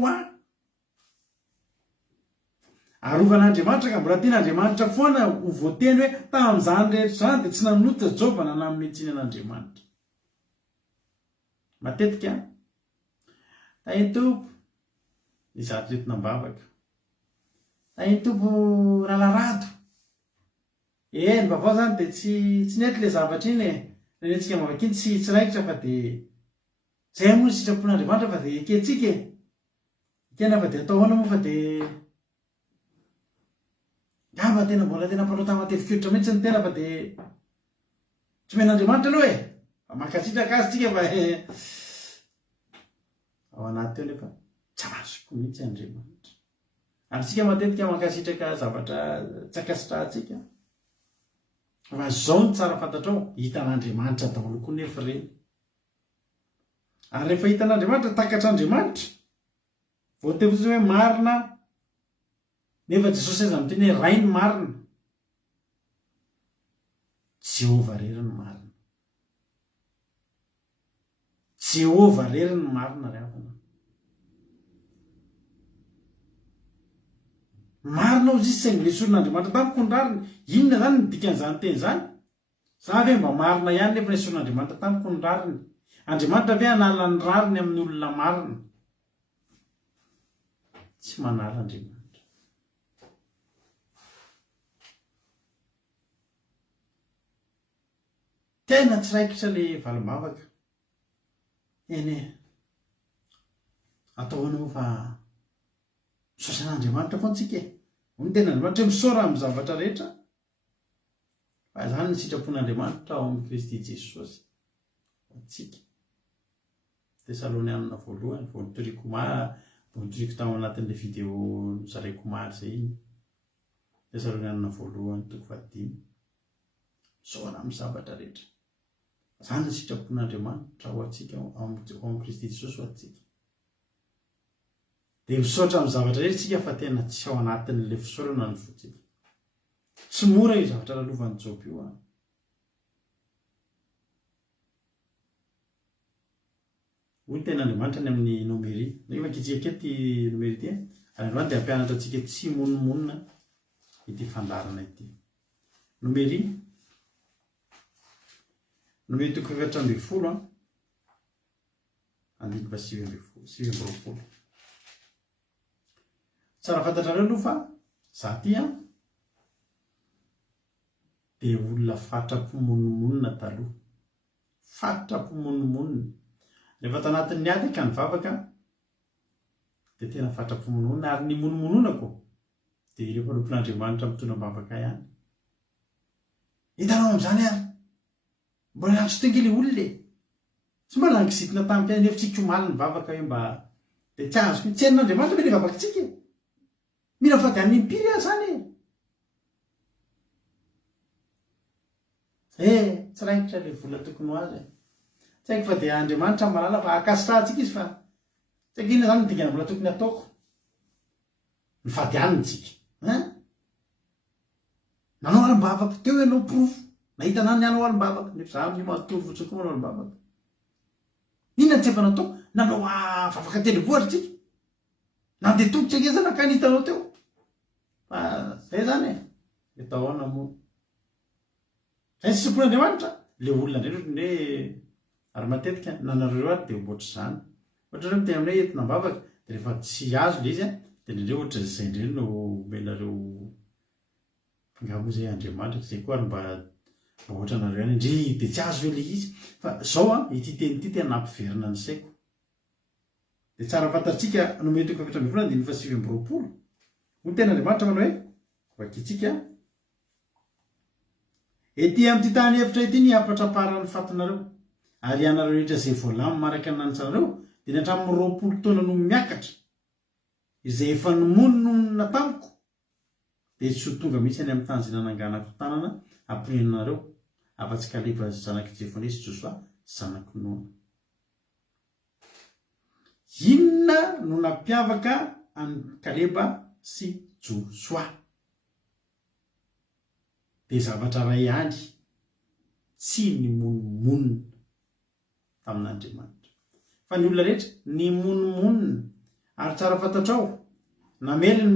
arovan'Andriamanitra ka mbola tian'Andriamanitra foana ho voateny hoe tamin'izany rehetra zany dia tsy nanota Joba nanametsiny an'Andriamanitra matetika tahiny tompo izato retina mbavaka tahiny tompo ralarado ny vaovao zany dia tsy nety le zavatra iny nentsika mavaka iny tsy raikitra fa dia zay moa ny sitrapon'Andriamanitra fa dia eketsika ekena fa dia atao hoana moa fa dia gamba tena mbola tena mpanao matevi-koditra mihitsy ny tena fa dia tsy men'Andriamanitra aloha mankasitraka azy tsika fa ao anaty eo nefa tsy azoko mihitsy Andriamanitra ary tsika matetika mankasitraka zavatra tsy akasitrahantsika fa zao ny tsara fantatrao hitan'Andriamanitra daholo koa nefa reny ary rehefa hitan'Andriamanitra takatr'Andriamanitra voateny fotsiny hoe marina nefa Jesosy aza miteny hoe ray ny marina Jehova rery ny marina Jehova rery ny marina ry havana marina ao izy saingy nesoron'Andriamanitra tamiko ny rariny inona zany ny dikan'izany teny zany za ve mba marina ihany nefa nesoron'Andriamanitra tamiko ny rariny Andriamanitra ve hanala ny rariny amin'ny olona marina tsy manala Andriamanitra tena tsy raikitra le valim-bavaka eny ataohoana moa fa misaosan'Andriamanitra foa antsika ny ten'Andriamanitra misaora amin'ny zavatra rehetra fa zany ny sitrapon'Andriamanitra ao amin'ny Kristy Jesosy antsika Tesalonianina voalohany vao nitoriko tao anatin'ilay video nozaraiko mary zay iny Tesalonianina voalohany 5 misaora amin'ny zavatra rehetra zany ny sitrapon'Andriamanitra ho antsika ao amin'ny Kristy Jesosy ho antsika dia misaotra amin'ny zavatra rehetra tsika fa tena tsy ao anatin'ilay fisaorana ny votsika tsy mora io zavatra lalovan'ny Joba io hoy ny ten'Andriamanitra ny amin'ny nomery nefa kitsika ty nomery ty ary androany dia hampianatra antsika tsy monomonina ity fandarana ity nomery nome toko 720 a andiny fa 720 tsara fantatrareo aloha fa za ty a de olona fatrapomononmonina taloha fatrapomononmonina rehefa tanatin'ny ady ka nivavaka de tena fatrapomononina ary ny monomononako de ireo mpanompon'Andriamanitra mitona mivavaka ihany hitanao am'izany ary mbola antso tengely olona tsy mbola angisitina tamika nefitsika omaly nivavaka hoe mba de tsy azoko tsy hain'Andriamanitra mila vavakantsika mila fady amin'ny impiry ahy zany tsy raikitra le vola tokony ho azy tsy haiko fa de Andriamanitra malala fa akasitrahantsika izy fa tsy haiko inona zany nidingana vola tokony ataoko mifady aniny tsika nanao alim-bavaka teo ianao profo nahita nany nianao alim-bavaka nefa za amin'io manontolo fotsiny koa manao alim-bavaka inona tsy efa natao nanao vavaka tendrombohitra tsika nandeha tongotra ngeza nakany hitanao teo fa zay zany atao ahoana moa zay tsy sipon'Andriamanitra le olona ndray hoe ary matetika nanareo ary de ohatry zany ohatra reo miteny aminay entina mivavaka de rehefa tsy azo le izy de ndraindray ohatra zay indray no menareo ngamo zay Andriamanitra zay koa ary mba ohatra nareo any ndry de tsy azo hoe le izy fa zao ity teny ity tena nampiverina ny saiko de tsara fantatsika nome toko 720 andiny fa 720 ho tena Andriamanitra manao hoe vakitsika ety amin'ity tany efitra ety ny apatraparany fatinareo ary ianareo rehetra zay voalamy maraka ny nanitsanareo de ny hatramin'ny 20 taona no miakatra izay efa nomononona tamiko de tsy ho tonga mihitsy any amin'ny tany zay nananganako tanana ampirenanareo afa-tsy Kaleba zanaky Jefone sy Josoa zanaky Nona. Inona no nampiavaka any Kaleba sy Josoa? De zavatra ray ihany tsy ny monomonina tamin'Andriamanitra fa ny olona rehetra ny monomonina ary tsara fantatrao namely ny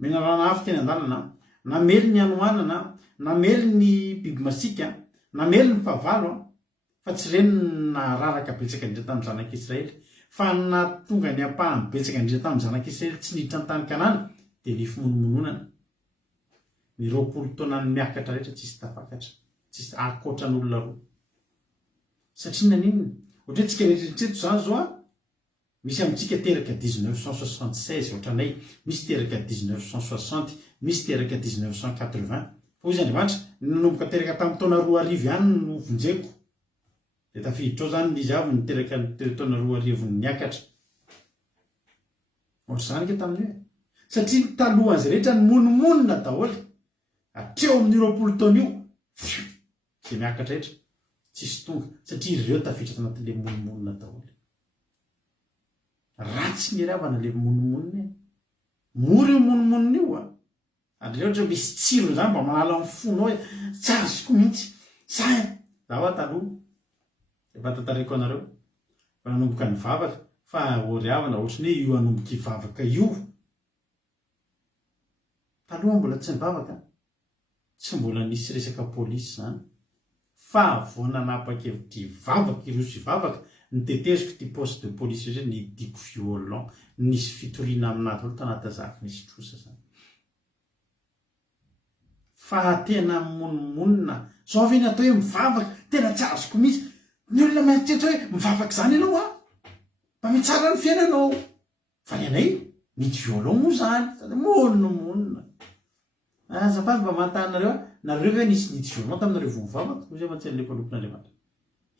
menarana afo teny an-dalana namely ny anoanana namely ny biby masika namely ny favalo fa tsy reny nararaka betsaka indrindra tamin'ny zanak'Israely fa natonga ny ampahany betsaka indrindra tamin'ny zanak'Israely tsy niditra ny tany Kanana de ny fimonomononana ny 20 taona ny miakatra rehetra tsisy tafakatra tsisy akoatran'olona roa satria naninona ohatra tsika rehetrarehetra zany zao misy amintsika teraka 1976 ohatranay misy teraka 1960 misy teraka 1980 fa izy Andriamanitra nanomboka teraka tamin'ny taona 2000 ihany no vonjeko de tafiditra ao zany izy avy niteraka taona 2000 niakatra ohatra zany ke tamin'io satria taloha azy rehetra ny monomonina daholo hatreo amin'ny 20 taona io zay miakatra rehetra tsisy tonga satria ireo tafiditra tanatin'le monomonina daholo ratsy ny ravana le monomonina mora io monomonina io ary rehetra misy tsiro zany mba manala amin'ny fonao hoe tsy azoko mihitsy zay zaho taloha efa tantareko anareo fa nanomboka ny vavaka fa ory havana ohatrany hoe io anomboka ivavaka io taloha mbola tsy nivavaka tsy mbola nisy resaka polisy zany fa vao nanapa-kevitra ivavaka iroso ivavaka niteteziko ty poste de police zay ny diko violon nisy fitoriana aminazy olo tanatazafy nisy trosa zany fa tena monomonina zao avy natao hoe mivavaka tena tsy azoko mihitsy ny olona maitretra hoe mivavaka zany ianao mba mitsara ny fiainanao fa ny anay mity violon moa zany monomonina azafady mba mantanareo nareo hoe nisy nity violon taminareo vo mivavaka ozy mantsy le mpanopon'Andriamanitra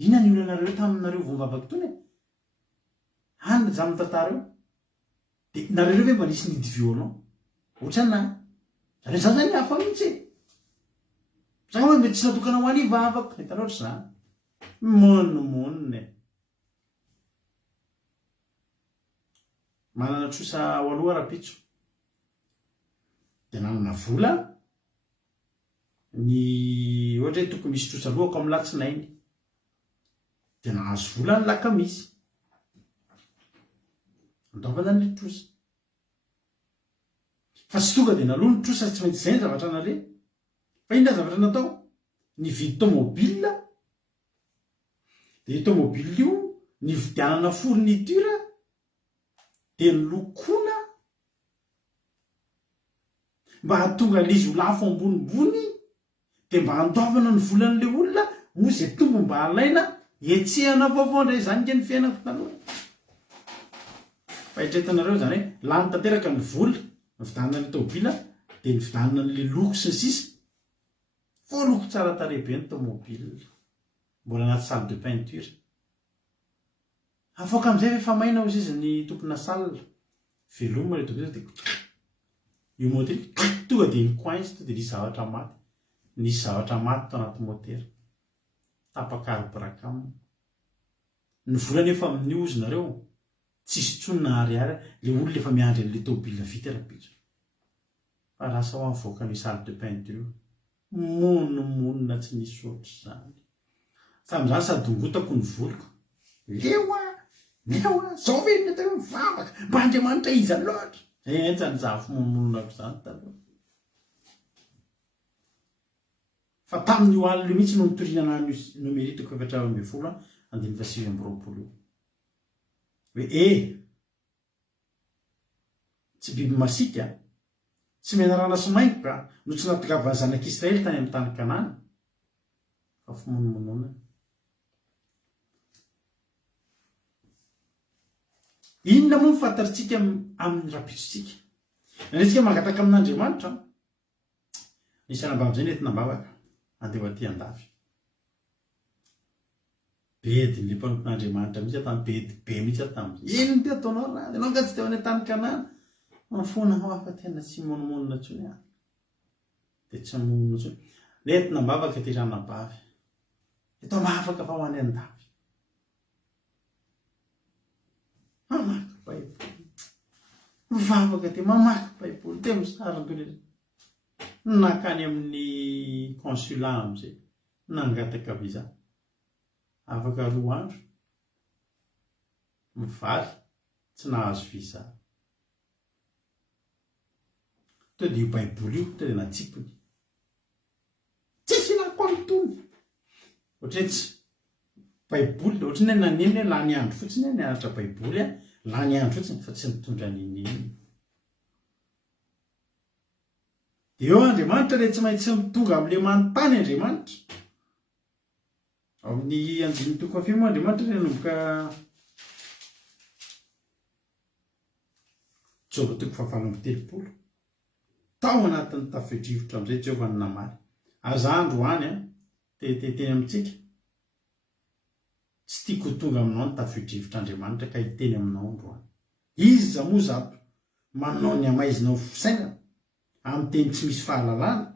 ina ny olona nareo taminareo vo mivavaka tony hanina za mitantareo de nareo hoe mba nisy nity violon ohatrana zareo zany zany hafa mihitsy zany hoe mety tsy natokana ho any ivavaka hitanao ohatry zany monomonina manana trosa ao aloha rapitso de nanana vola ny ohatra hoe tokony misy trosa lohako amin'ny latsinainy de nahazo vola ny lakamisy andaovana ny trosa fa tsy tonga de naloha ny trosa tsy maintsy zay ny zavatra nare fa inona zavatra natao ny vidy tomobila dia tomobila io ny vidianana fourniture dia ny lokoana mba hahatonga lizy ho lafo ambonimbony dia mba handovana ny volan'le olona moa izay tombo mba halaina etsehana vaovao indray izany nke ny fiainako taloha fa hitretanareo zany hoe lany tanteraka ny vola ny vidanana ny tomobila dia ny vidanana n'le loko sy ny sisa fo loko tsara tarehibe ny tomobila mbola anaty salle de peinture afoaka amin'izay efa maina ozy izy ny tompona salle veloma le tomobila dia io motera tonga dia ny coince to dia nisy zavatra maty nisy zavatra maty to anaty motera tapakaribraka aminy ny volana efa amin'ny ozy nareo tsisy tsonina ariary le olona efa miandry an'le tomobila vita rapitso fa lasa ho avoaka ny salle de peinture monomonina tsy nisy ohatry zany tamin'izany sady ongotako ny voloko leoa zao ve mety mivavaka mba andriamanitra iza loatra entsany zafo monomononako zany taloha fa tamin'io alina mihitsy no mitorinana nomeritiko 7 andiny fasivy amby roapolo hoe tsy biby masika tsy mena rana sy maingoka no tsy natokavany zanak'Israely tany amin'ny tany Kanana fa fimonomonona inona moa mifantaritsika amin'ny rapitsitsika nanetsika mangataka amin'Andriamanitra nisy anambavy zay nentina mbavaka andeha aty andafy bedy ny mpanompon'Andriamanitra mihitsy atamy bedy be mihitsy atamy ino ty ataonao raha ianao nga tsy teo any an-tany Kanana mafona ho afa tena tsy monomonina ntsony any dia tsy monona ntsony nentina mbavaka ty ranabavy eto mahafaka fa ho any andafy mamaky baiboly mivavaka ty mamaky baiboly te misarandolena nakany amin'ny consulat am'izay nangataka visa afaka 2 andro mivaly tsy nahazo visa to dia io baiboly io to dia natsipony tsisy lako an'tony ohatry tsy baiboly ohatry ny naneny hoe lany andro fotsiny ny anatra baiboly lany andro fotsiny fa tsy mitondra nininy dia eo Andriamanitra le tsy maintsy mitonga amin'le manontany Andriamanitra ao amin'ny 5 moa Andriamanitra le nanomboka Job 7:30 tao anatin'ny tafio-drivotra amin'izay Jehovah ny namaly aza andro any teny amintsika tsy tiako ho tonga aminao ny tafio-drivotr'Andriamanitra ka hiteny aminao androany izy za moa zato manao ny amaizinao fisainana amin'ny teny tsy misy fahalalana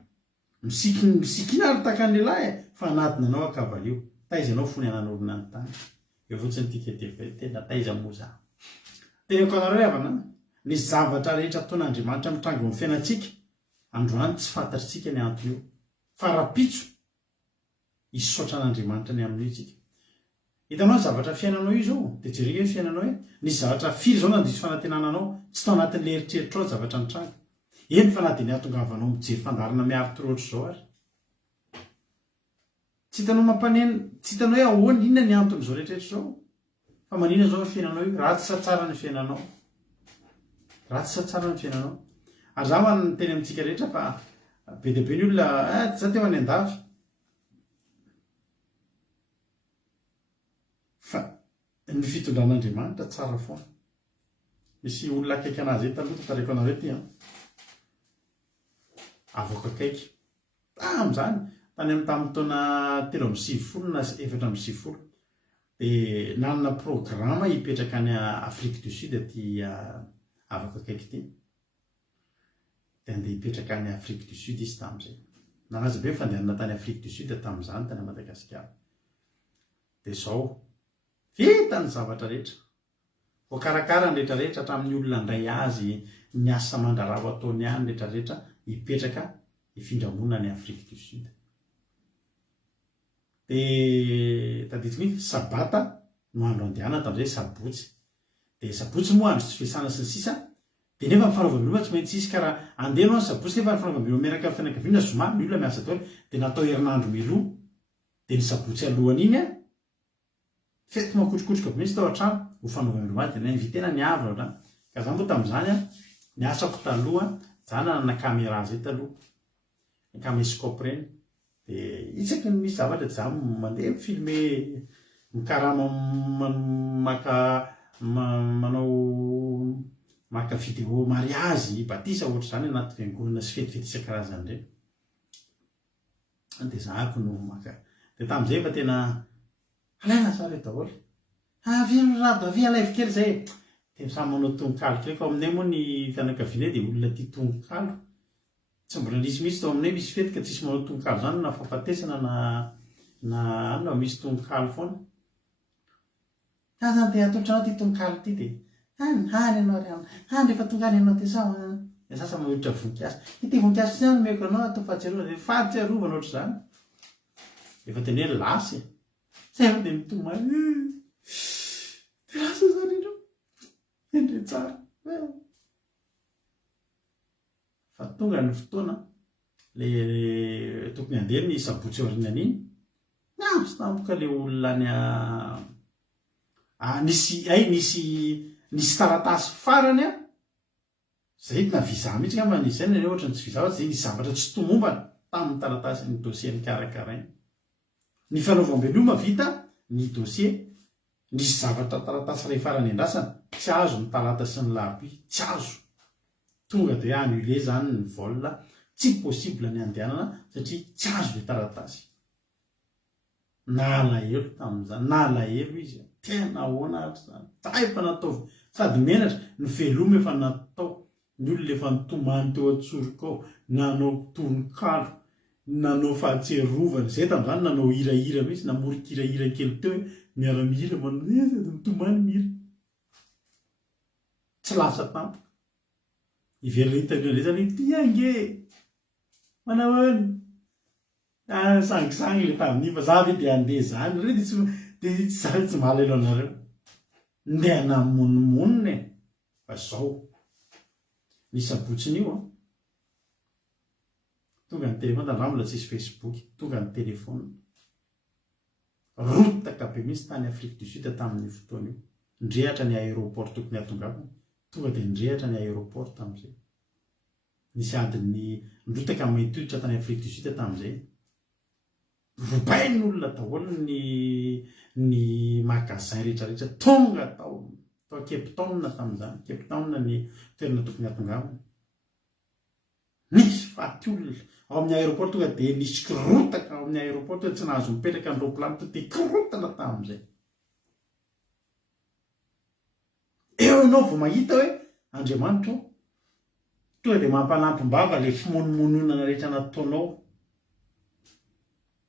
misikina ary taka ny lehilahy fa anatina anao akavalio taiza anao fony anan'olona ny tany eo fotsiny tena taiza moa za tenako anareo avana ny zavatra rehetra ataon'Andriamanitra mitrango amin'ny fiainantsika androany tsy fantatritsika ny antony io fa rapitso isotra an'Andriamanitra ny amin'io tsika hitanao ny zavatra fiainanao io zao dia jerena hoe fiainanao hoe nisy zavatra firy zao nandiso fanantenananao tsy tao anatin'le eritreritra ao zavatra nitrango eny fa na dia ny ahatongavanao mijery fandarana miaritra ohatry zao ary tsy hitanao mampaneny tsy hitanao hoe ahoana inona ny anton'izao rehetrarehetra zao fa manina zao ny fiainanao io ratsy sa tsara ny fiainanao ratsy sa tsara ny fiainanao ary za ny teny amintsika rehetra fa be dia be ny olona tsy za teo any andafy fa ny fitondran'Andriamanitra tsara foana misy olona akaiky anazy e taloha tatareko anareo ty avoaka akaiky tam'izany tany amin'ny tamin'ny taona 3:90 na 4:90 dia nanana programa hipetraka any Afrique du Sud aty avaka akaiky ty dia andeha hipetraka any Afrique du Sud izy tamin'izay nalaza be fandehanana tany Afrique du Sud tamin'izany tany Madagasikara dia zao vita ny zavatra rehetra voakarakara ny rehetrarehetra hatramin'ny olona ndray azy ny asa mandrarao ataony any rehetrarehetra hipetraka hifindramona ny Afrique du Sud dia tadidiko hoe sabata no andro andehanana tamin'izay sabotsy dia sabotsy moa andro tsy fiasana sy ny sisa dia nefa nyfanaovam-biloma tsy maintsy isy karaha andeha anao ny sabosy nefa nyfanaovam-biloma miaraka amin'ny fianakaviana zoma ny olona miasa taoly dia natao herinandro miloa dia ny sabotsy alohany iny a fety makotrokotroka be mihitsy tao an-trano ho fanaovam-biloma dia nainvitena ny avy ao trano ka za moa tamin'izany a ny asako taloha zany na caméra zay taloha ny caméscope reny dia isaky ny misy zavatra dia za mandeha mifilme mikaraha maka vidéo mariage batisa ohatra zany anaty fiangonana sy fetifety isan-karazany ireny dia zahako no maka dia tamin'izay fa tena alaina sara daholo avy alaivo kely zay dia samy manao tononkalo kely fa aminay moa ny fianakaviana dia olona tia tononkalo tsy mbola nisy mihitsy tao aminay misy fety ka tsisy manao tononkalo zany na fahafatesana na anona misy tononkalo foana zany dia atolotra anao ty tononkalo ty dia hany anao ry rehefa tongany anao ty sao dia sasa mahoitra voninkazo ity voninkazo tsy zany meko anao atao fahatsiarovana dia fahatsiarovana ohatr' zany efa teny hoe lasy zay dia mitomany dia lasa zany indreo endre tsara fa tonga ny fotoana le tokony andeha ny sabotsy orinan'iny sy tampoka le olona nisy taratasy farany a zay na viza mihitsy ngamba nisy zany ny ohatra ny tsy viza zay nisy zavatra tsy tomombana tamin'ny taratasy ny dossier ny karakarainy ny fanaovam-beloma vita ny dossier nisy zavatra taratasy ray farany andrasana tsy azo ny talata sy ny larobia tsy azo tonga dia annulé zany ny vol tsy possible ny andehanana satria tsy azo le taratasy nalahelo tamin'izany nalahelo izy tena ahoana ary zany efa nataovy sady menatra ny veloma efa natao ny olona efa nitomany teo antsorika ao nanao tononkalo nanao fahatserovana zay tamin'izany nanao hirahira mihitsy namorikirahira kely teo miara-mihira mitomany mihira tsy lasa tampoka iverina hitandreo zay zany tiange manao any sangisangy le tamin'iny fa za ve dia andeha zany re dia tsy mahalelo anareo ndeha namonomonina e fa zao ny sabotsiny io tonga ny telefona tandraha mbola tsisy Facebook tonga ny telefona rotaka be mihitsy tany Afrique du Sud tamin'ny fotoana io ndrehatra ny aéroport tokony hatongavana tonga dia ndrehatra ny aéroport tamin'izay nisy adiny nirotaka maintoditra tany Afrique du Sud tamin'izay robainy olona daholo ny magasin rehetrarehetra tonga tao Cape Town tamin'izany Cape Town ny toerana tokony hatongavana nisy faty olona ao amin'ny aéroport tonga dia nisy kirotaka ao amin'ny aéroport tsy nahazo mipetraka ny roapilany to dia kirotana tamin'izay eo ianao vao mahita hoe Andriamanitra tonga dia mampanampim-bava le fimonomononana rehetra nataonao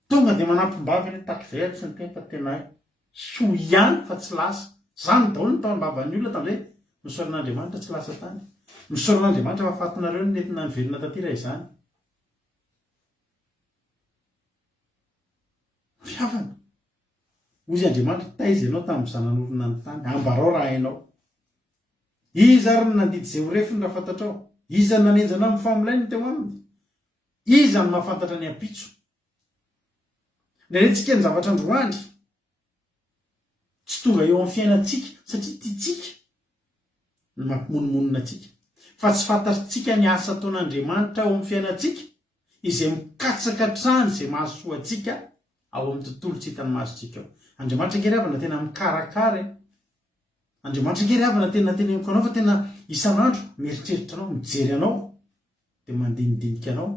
tonga dia manampim-bava eny takizay tsy ny teny fa tena soa ihany fa tsy lasa zany daholo ny taom-bavan'ny olona tamin'izay misoran'Andriamanitra tsy lasa tany misoran'Andriamanitra fa fatinareo ny nentina ny velona tatira izany fiavana ozy Andriamanitra taiza ianao tamin'ny zanan'olona ny tany ambarao raha hainao iza ary ny nandidy izay ho refiny raha fantatrao iza ny nanenjanao amin'ny famolainy teo aminy iza ny mahafantatra ny ampitso nrentsika ny zavatra androany tsy tonga eo amin'ny fiainantsika satria tiatsika ny mampimonomonina atsika fa tsy fantatsika ny asa ataon'Andriamanitra ao amin'ny fiainantsika izay mikatsaka trany izay mahasoa atsika ao amin'ny tontolo tsy hitany masontsika ao Andriamanitra ngery avana tena mikarakara Andriamanitra ngery avana tena teneniko anao fa tena isan'andro mieritreritra anao mijery anao dia mandinidinika anao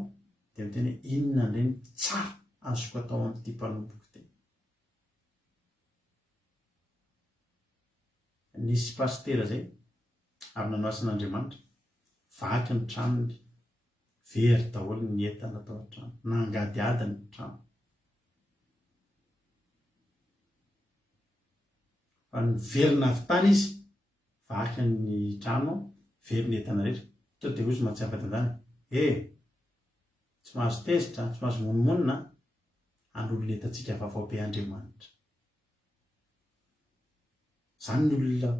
dia miteny inona indreny tsara azoko atao amin'ity mpanomboka ty nisy pastera zay ary nanao asan'Andriamanitra vaky ny tranony very daholo ny entana tao an-trano nangadiadiny ny trano fa ny verina avy tany izy vaky ny trano very ny entana rehetra to dia ozy mahatsiafatandany tsy mahazo tezitra tsy mahazo monomonina an'olona etantsika vavao be Andriamanitra zany ny olona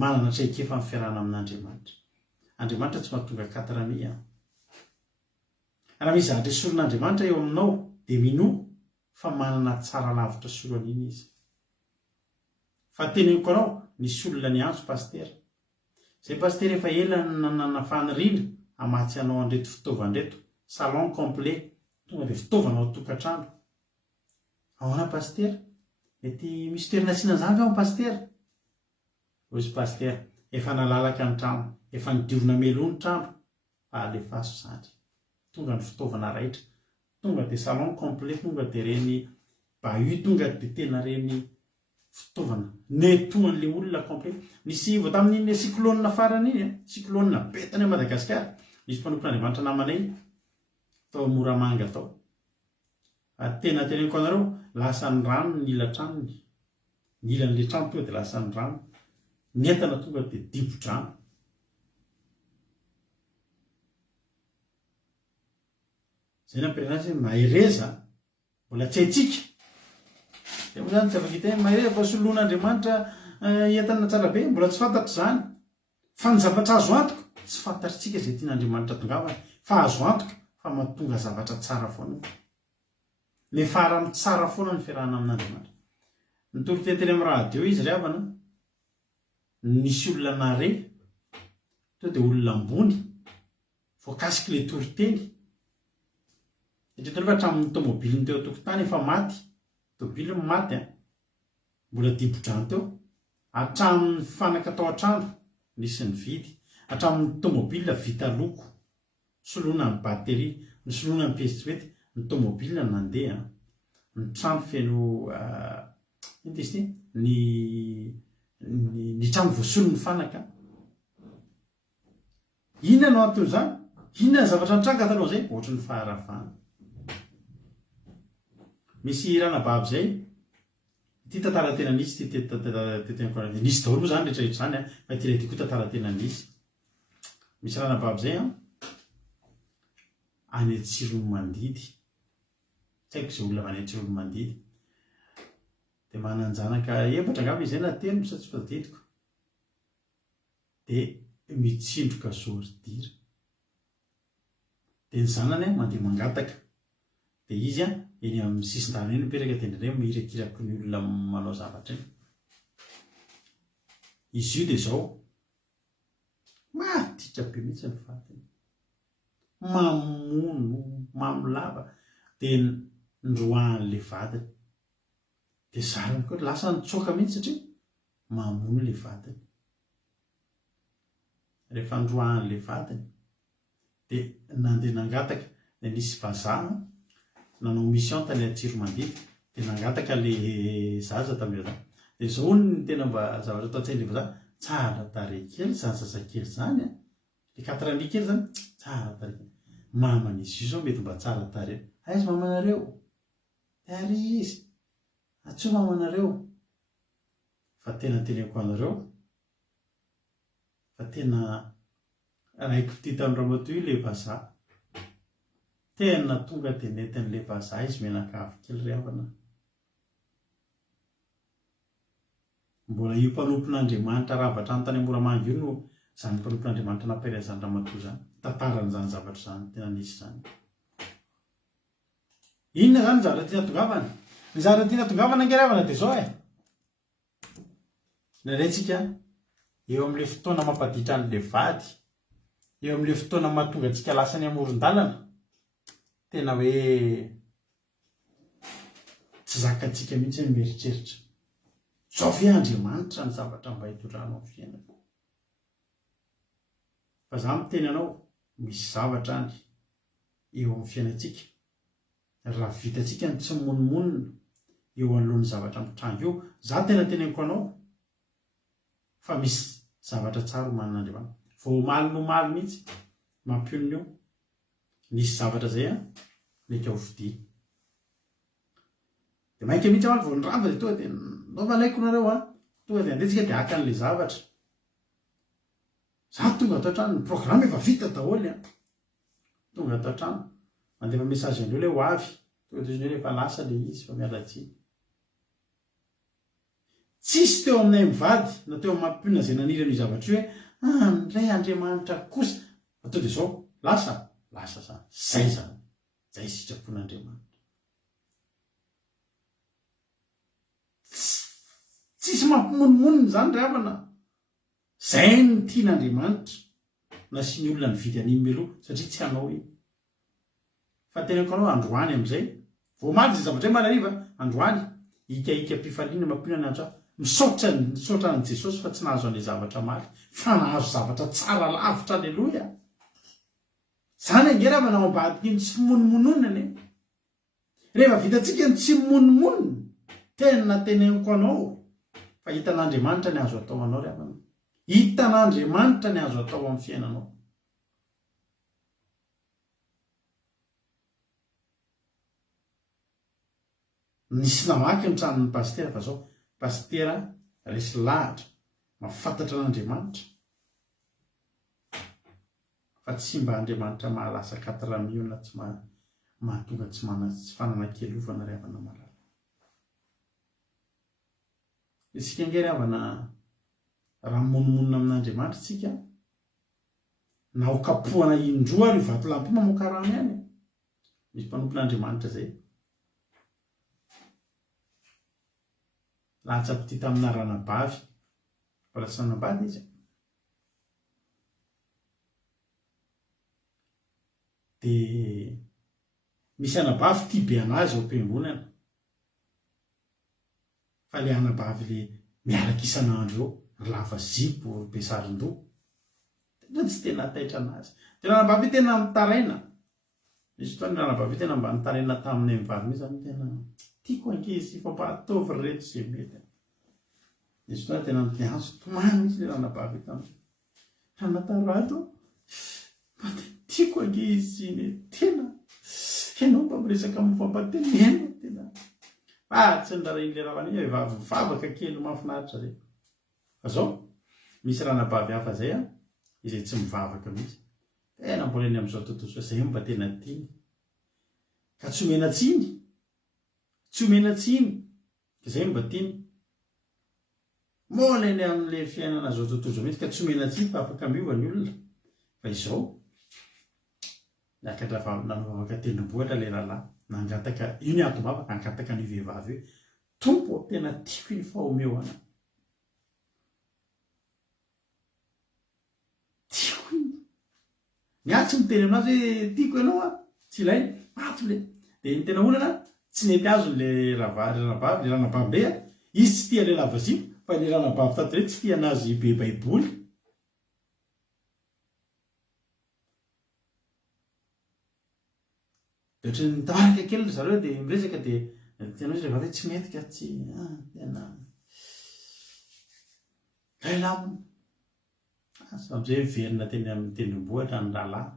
manana traikefa amin'ny fiarahana amin'Andriamanitra Andriamanitra tsy mahatonga 4 raha misy zahatra soron'Andriamanitra eo aminao dia mino fa manana tsara lavitra soron'iny izy. Fa teneniko anao nisy olona ny antso pastera. Zay pastera efa ela nanana faniriana amatsy anao andreto fitaovandreto salon complet tonga dia fitaovana ao tokantrano. Ahoana pastera? Mety misy toerana asiana zany ao pastera? Ozy pastera, efa nalalaka ny trano, efa nidiovina melony trano, alefaso zany. Tonga ny fitaovana raitra, tonga dia salon complet, tonga dia reny bahut, tonga dia tena reny fitaovana netoan'ilay olona complet. Nisy vao tamin'iny cyclone farany iny, cyclone betany a Madagasikara, nisy mpanompon'Andriamanitra namanay tao Moramanga tao. Tena teneniko anareo, lasa ny rano ny ila tranony, ny ilan'ilay trano tonga dia lasa ny rano, ny entana tonga dia dibo-drano. Zay nampirenasa mahereza mbola tsy haitsika. Dia moa zany tsy afaka hita mahereza fa soloan'Andriamanitra entana tsara be, mbola tsy fantatra zany. Fa ny zavatra azo antoka tsy fantatritsika izay tian'Andriamanitra tongavana, fa azo antoka fa mahatonga zavatra tsara foana. Le farany tsara foana ny fiarahana amin'Andriamanitra. Nitoro tenteny amin'ny radio izy ry havana, nisy olona nare to dia olona ambony voakasika ilay toriteny. Eto rehefa hatramin'ny tomobiliny teo tokotany efa maty, tomobily maty mbola dibo-drano teo, hatramin'ny fanaka tao an-trano nisy ny vidy, hatramin'ny tomobile vita loko, soloina ny batterie, ny soloina ny pièces ny tomobile nandeha, ny trano feno ny trano voasolo ny fanaka. Inona no antony zany? Inona ny zavatra nitranga taloha zay? Ohatry ny faharavana. Misy ranabavy zay, ty tantara tena nisy, nisy daholo moa zany rehetrarehetra zany, fa ty ilay ty koa tantara tena nisy. Misy ranabavy zay any Antsiromandidy, tsy haiko izay olona any Antsiromandidy, dia mananjanaka efatra angamba izy na telo sa tsy tadidiko, dia mitsindroka zordira. Dia ny zanany mandeha mangataka, dia izy eny amin'ny sisin-dalana eny mipetraka tendreny mihirakirako ny olona manao zavatra eny. Izy io dia izao maditra be mihitsy ny vatany, mamono, mamolava, dia ndroahan'ilay vatany. Dia zariny koa lasa nitsoaka mihitsy satria mamono ilay vatany. Rehefa ndroahan'ilay vatany dia nandeha nangataka, dia nisy vazaha nanao mission tany Antsiromandidy, dia nangataka ilay zaza tamin'izany. Dia izao ny tena mba zavatra atao an-tsain'ilay vazaha, tsara tarehy kely zany zazakely zany, le 4 ans kely zany, tsara tarehy. Maman'izy io zao mety mba tsara tarehy. Aiza mamanareo? Ary izy, atsoa mamanareo. Fa tena teneniko anareo, fa tena raiko ty tamin'ny ramatoa io ilay vazaha. Tena tonga dia nentin'ilay vazaha izy menakavy kely ry havana. Mbola io mpanompon'Andriamanitra ravatra any tany Moramanga io no zany mpanompon'Andriamanitra nampiarahazany ramatoa zany, tantaran'izany zavatra zany, tena nisy zany. Inona zany zavatra tiana tongavana? Ny zavatra tiana tongavana ange ry havana dia izao naraintsika eo amin'ilay fotoana mampaditra an'ilay vady, eo amin'ilay fotoana mahatonga antsika lasa ny amoron-dalana, tena hoe tsy zakantsika mihitsy ny mieritreritra. Zao ve Andriamanitra ny zavatra mba hitondrano amin'ny fiainana? Fa za miteny anao, misy zavatra any eo amin'ny fiainantsika. Raha vitantsika ny tsy monomonina eo anoloan'ny zavatra mitranga eo, za tena teneniko anao fa misy zavatra tsara homanin'Andriamanitra. Vao omaly no omaly mihitsy mampionona eo. Nisy zavatra zay mety ao fidia. Dia mainka mihitsy vao niramba dia tonga dia nao malaiko nareo tonga dia andetsika dia haka an'ilay zavatra. Za tonga ato an-trano, ny programa efa vita daholo tonga ato an-trano, mandefa mesazy andreo ilay ho avy, tonga dia izy ndreo efa lasa ilay izy fa mialatsiny. Tsisy teo aminay mivady na teo amin'ny mampionina izay nanirana io zavatra io hoe ndray Andriamanitra kosa atao dia zao lasa zany zay sitrapon'Andriamanitra. Tsisy mampimonomoniny zany ry havana. Zay ny tian'Andriamanitra na sy ny olona nividy an'iny meloha satria tsy hanao iny. Fa tenako anao androany amin'izay vao maty zay zavatra malariva androany ikaika mpifaliana mampinany andro misaotra ny Jesosy fa tsy nahazo an'ilay zavatra maty fa nahazo zavatra tsara lavitra. Aleloia. Zany angerava na ambadika iny tsy fimonomononany. Rehefa vitantsika ny tsy mimonomonona tena teneniko anao fa hitan'Andriamanitra ny azo atao anao ry havana. Hitan'Andriamanitra ny azo atao amin'ny fiainanao. Nisy namaky ny tranon'ny pastera fa zao pastera resy lahatra mafantatra an'Andriamanitra fa tsy mba Andriamanitra mahalasa 4 millions tsy mahatonga tsy fanana-kelovana ry havana malala. Isika nge ry havana raha monomonina amin'Andriamanitra tsika na ho kapohana indroa ry vato lampy mamoaka rano ihany. Misy mpanompon'Andriamanitra zay latsapi-ty tamina ranabavy mbola tsy nanambady izy dia misy anabavy tia be anazy ao am-piangonana fa le anabavy le miaraka isan'andro eo ry lava zipo ry be saron-doha tena tsy tena taitra anazy. Dia ranabavy tena mitaraina. Misy fotoana ny ranabavy tena mba nitaraina tamin'ny mivady mihitsy zany tena tiako ankizy fa mba ataovy reto izay mety. Misy fotoana tena niazo tomany mihitsy le ranabavy tamin'ny anatarato mba tiako ankizy iny tena ianao mba miresaka mifampantenena tena tsy ndrarain'le ravana iny vavaka kely mahafinaritra zay. Fa zao misy ranabavy hafa zay izay tsy mivavaka mihitsy tena mbola eny amin'izao tontolo zao zay mba tena tiany ka tsy omena tsiny zay mba tiany mola eny amin'le fiainana zao tontolo zao mihitsy ka tsy omena tsiny fa afaka miova ny olona. Fa izao niakatra nanavaka tendrombohitra le rahalahy nangataka iny atom-bavaka angataka ny vehivavy hoe tompo tena tiako iny fa omeoana tiako iny miatsy miteny aminazy hoe tiako ianao tsy ilay maty le dia iny tena olana tsy nety azo le ranabavy le izy tsy tia le lavazipo fa le ranabavy tato re tsy tia anazy be baiboly. Dia ohatry ny tamarika kely zareo dia miresaka dia tianao izy rehefa hoe tsy mety ka tsy tena lailamo sam'izay miverina teny amin'ny tendrombohitra ny rahalahy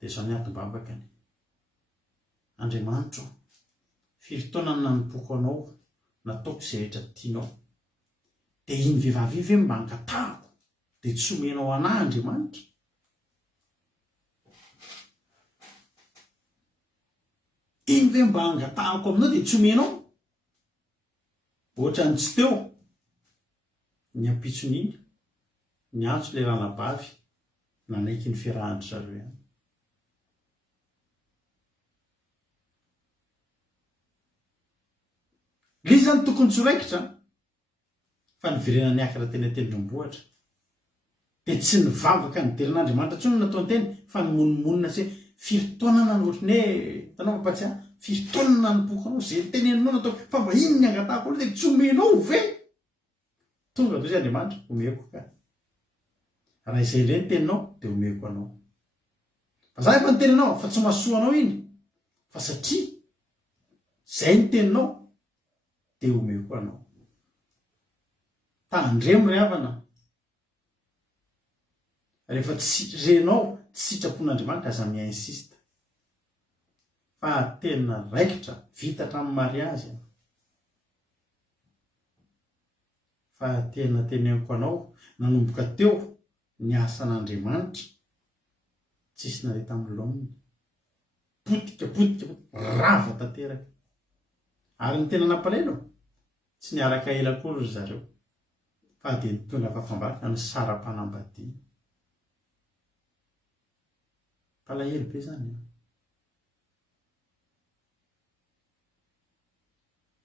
dia zao ny atom-bavakany. Andriamanitra firy taona no nanompoako anao nataoko izay rehetra tianao dia iny vehivavy ve mba angatahako dia tsy omenao anahy Andriamanitra. Iny ve mba angatahako aminao dia tsy omenao. Ohatra ny tsy teo ny ampitson'iny ny antso le ranabavy nanaiky ny fiarahandry zareo ihany. Le izy zany tokony tsoraikitra fa niverena niakatra teny an-tendrombohitra dia tsy nivavaka ny derin'Andriamanitra intsony no natao teny fa nymonomonina se firy taona na ohatrany hoe tanao mampatsiahy firy taona nanompoako anao zay teneninao natao fa mba iny ny angatahako anao dia tsy omenao ve. Tonga do izy Andriamanitra omeko ka raha izay indray ny teninao dia omeko anao. Fa za efa ny teninao fa tsy mahasoa anao iny fa satria zay ny teninao dia omeko anao. Tandremo ry havana rehefa tsy renao tsy sitrapon'Andriamanitra aza mi-insiste fa tena raikitra vita hatramin'ny mariazy fa tena teneniko anao nanomboka teo ny asan'Andriamanitra tsisy nare tamin'ny laoniny potika rava tanteraka ary ny tena nampalaino tsy niaraka ela kory zareo fa dia nitondra fafambaraka ny saram-panambadiana. Palahelo be zany.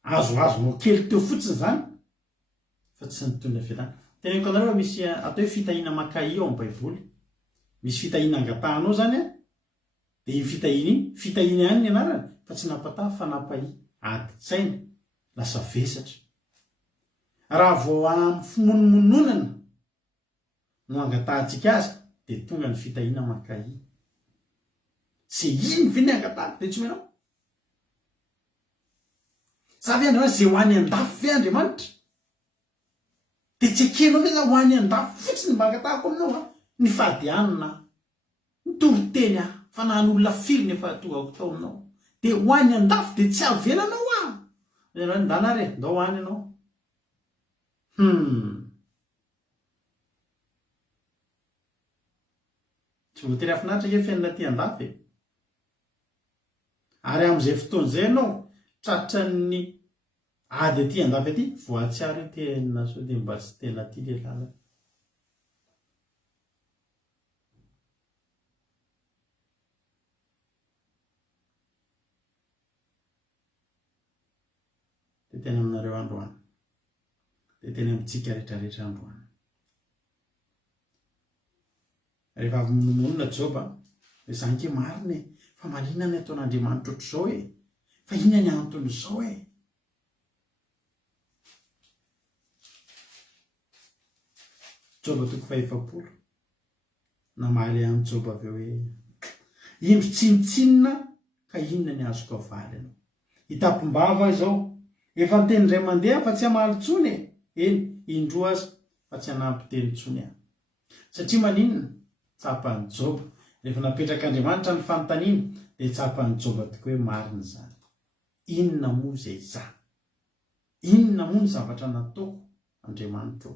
Azoazonao kely teo fotsiny zany fa tsy nitondra fialana. Teneniko anareo misy atao hoe fitahiana makahi ao amin'ny baiboly. Misy fitahiana angatahanao zany a, dia iny fitahiana iny fitahiana ihany ny anarany fa tsy napataha fa napahi, adi-tsaina, lasa vesatra. Raha vao amin'ny fimonomononana no angatahantsika azy dia tonga ny fitahiana makahi. Se iny ve ny angataha dia tsy menao. Sa ve Andriamanitra zay ho any an-dafy ve Andriamanitra? Dia tsy ekenao ve za ho any an-dafy fotsiny mba angatahako aminao a? Ny fahadianana, ny toriteny fa na ny olona firy nefa tonga tao aminao. Dia ho any an-dafy dia tsy avelanao a. Ndanare, ndao ho any ianao. Tsy voatery afinaritra ke fiainana aty an-dafy e. Ary amin'izay fotoana izay ianao tratra ny ady aty an-dafy aty, voatsiaro hoe tena sao dia mba tsy tena aty le lalana. Dia tena aminareo androany, dia tena amintsika rehetrarehetra androany. Rehefa avy monomonina Joba dia izany ke marina e, fa maninona ny ataon'Andriamanitra ohatr'izao e, fa inona ny anton'izao e. Joba 7:20 namaly amin'ny Joba avy eo hoe indro tsinitsinina ka inona ny azoko avaly anao. Hitampom-bava izao efa niteny iray mandeha fa tsy hamaly tsony e. Eny, indroa aza fa tsy hanampy teny tsony aho. Satria maninona? Tsapan'ny Joba. Rehefa napetrak'Andriamanitra ny fanontaniana dia tsapan'ny Joba tokoa hoe marina izany. Inona moa izay za? Inona moa ny zavatra nataoko Andriamanitra?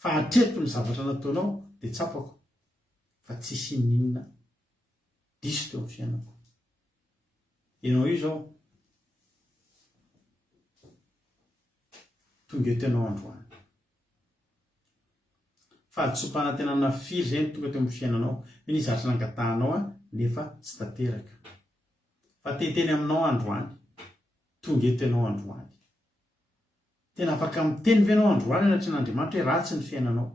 Fa hatreto ny zavatra nataonao dia tsapako, fa tsisy ninona diso teo amin'ny fiainako. Ianao io izao tonga eto ianao androany. Fahatsopana tena nafiry izay tonga teo amin'ny fiainanao. Hoe ny zavatra nangatahanao nefa tsy tanteraka. Fa teteny aminao androany, tonga eto ianao androany. Tena afaka miteny ve ianao androany anatrehan'Andriamanitra hoe ratsy ny fiainanao?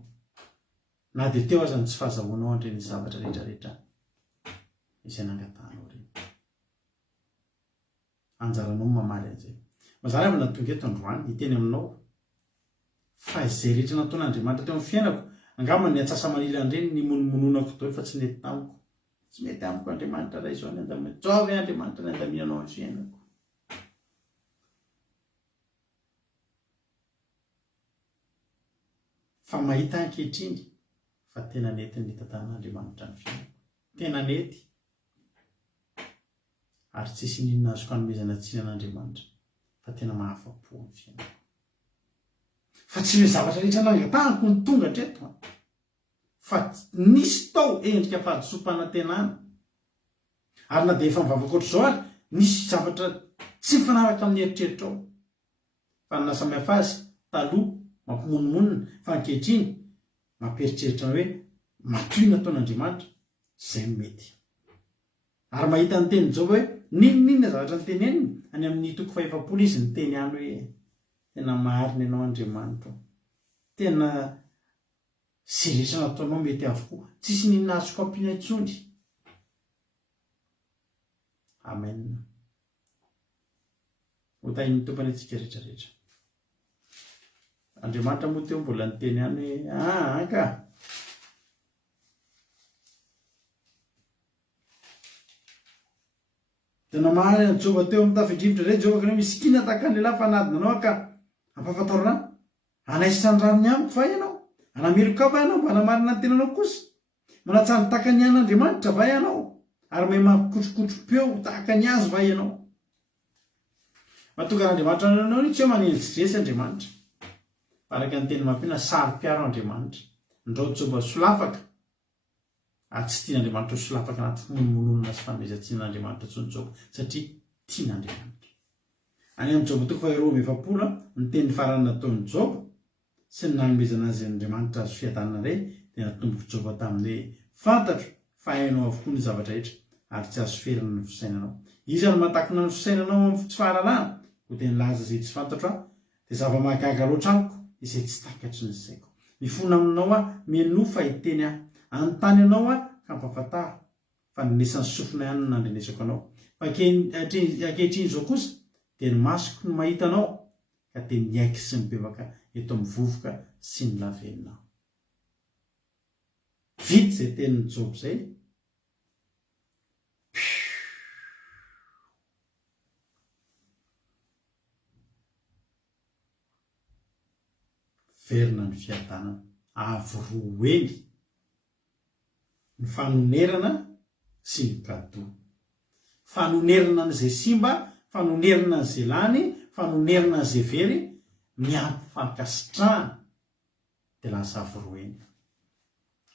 Na dia teo aza ny tsy fahazahoanao andreny zavatra rehetrarehetra izay nangatahanao ireny. Anjaranao mamaly an'izay. Mazava avy na tonga eto androany hiteny aminao fa izay rehetra nataon'Andriamanitra teo amin'ny fiainako, angamba ny atsasa-manila andreny ny monomononako tao fa tsy mety tamiko. Tsy mety amiko Andriamanitra raha izao ny andamina. Tsao ve Andriamanitra ny andaminanao amin'ny fiainako? Fa mahita ankehitriny fa tena nety ny tantan'Andriamanitra ny fiainako. Tena nety. Ary tsisy ninona azoko hanomezana tsinan'Andriamanitra fa tena mahafa-po amin'ny fiainako. Fa tsy hoe zavatra rehetra nangatahako ny tonga hatreto, fa nisy tao endrika fahadisom-pana tenana. Ary na dia efa mivavaka ohatr'izao ary nisy zavatra tsy mifanaraka amin'ny eritreritrao. Fa ny nasamihafa azy taloha mampimonomonina, fa ankehitriny mampieritreritra hoe matoy nataon'Andriamanitra izay mety. Ary mahita ny teny Joba hoe ninona zavatra niteneniny any amin'ny 5:20 izy niteny any hoe tena marina ianao Andriamanitra. Tena sy rehetra nataonao mety avokoa. Tsisy ninona azoko ampiana intsony. Amen. Ho tahin'ny tompany antsika rehetrarehetra. Andriamanitra moa teo mbola niteny any hoe ka tena mahay ny Joba teo amin'ny tafidrivotra izay Joba kana misikina tahaka ny lehilahy fanadina anao ka ampahafantarana anaisitra ny ranony amiko va ianao? Anameloka va ianao mba hanamarina ny tenanao kosa? Manatsara tahaka ny an'Andriamanitra va ianao? Ary mahay mampikotrokotro-peo tahaka ny azy va ianao? Mahatonga n'Andriamanitra anao ny tsy eo manenjitresy Andriamanitra. Araka ny teny mampina sary-piaro Andriamanitra. Ndrao Joba solafaka. Ary tsy tian'Andriamanitra solafaka anaty fimonomonona sy fanomezan-tsinan'Andriamanitra intsony Joba satria tian'Andriamanitra. Any amin'ny Joba 2:20 ny teny farany nataon'i Joba sy ny nanomezana azy Andriamanitra azo fiadanana ray dia natomboky Jehova taminy hoe fantatro fa hainao avokoa ny zavatra rehetra ary tsy azo ferana ny fisainanao. Izy ary matakona ny fisainanao amin'ny tsy fahalalana ho dia nilaza izay tsy fantatro dia zava-mahagaga loatra amiko izay tsy takatry ny saiko. Mifona aminao menofa hiteny anontany anao ka mpafantara fa ninesan'ny sofina ihany no nandrenesako anao. Fa ankehitriny izao kosa dia ny masoko no mahita anao ka dia miaiky sy mibebaka eto amin'ny vovoka sy ny lavenina. Vity izay tenin'ny Job izay. Verina ny fiadanana avoroeny ny fanonerana sy ny kado. Fanonerana n'izay simba, fanonerana n'izay lany, fanonerana n'izay very, miampifakasitrahana dia lasa avoroeny.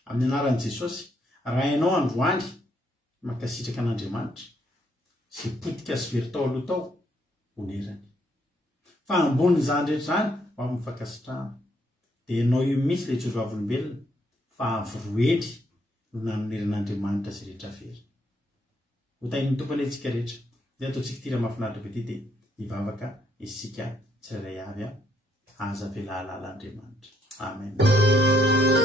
Amin'ny anaran'i Jesosy, raha ianao androany mankasitraka an'Andriamanitra, izay potika sy very tao aloha tao, onerany. Fa ambonin'izany rehetra izany ho avy mifakasitrahana. Dia ianao io misy ilay tsodravolobelona fa avoroeny no nanoneran'Andriamanitra izay rehetra very. Ho tain'ny tompony antsika rehetra. Dia ataontsika tira mahafinaritra be ity dia hivavaka isika tsirairay avy aza velalalan'Andriamanitra. Amen. Yeah.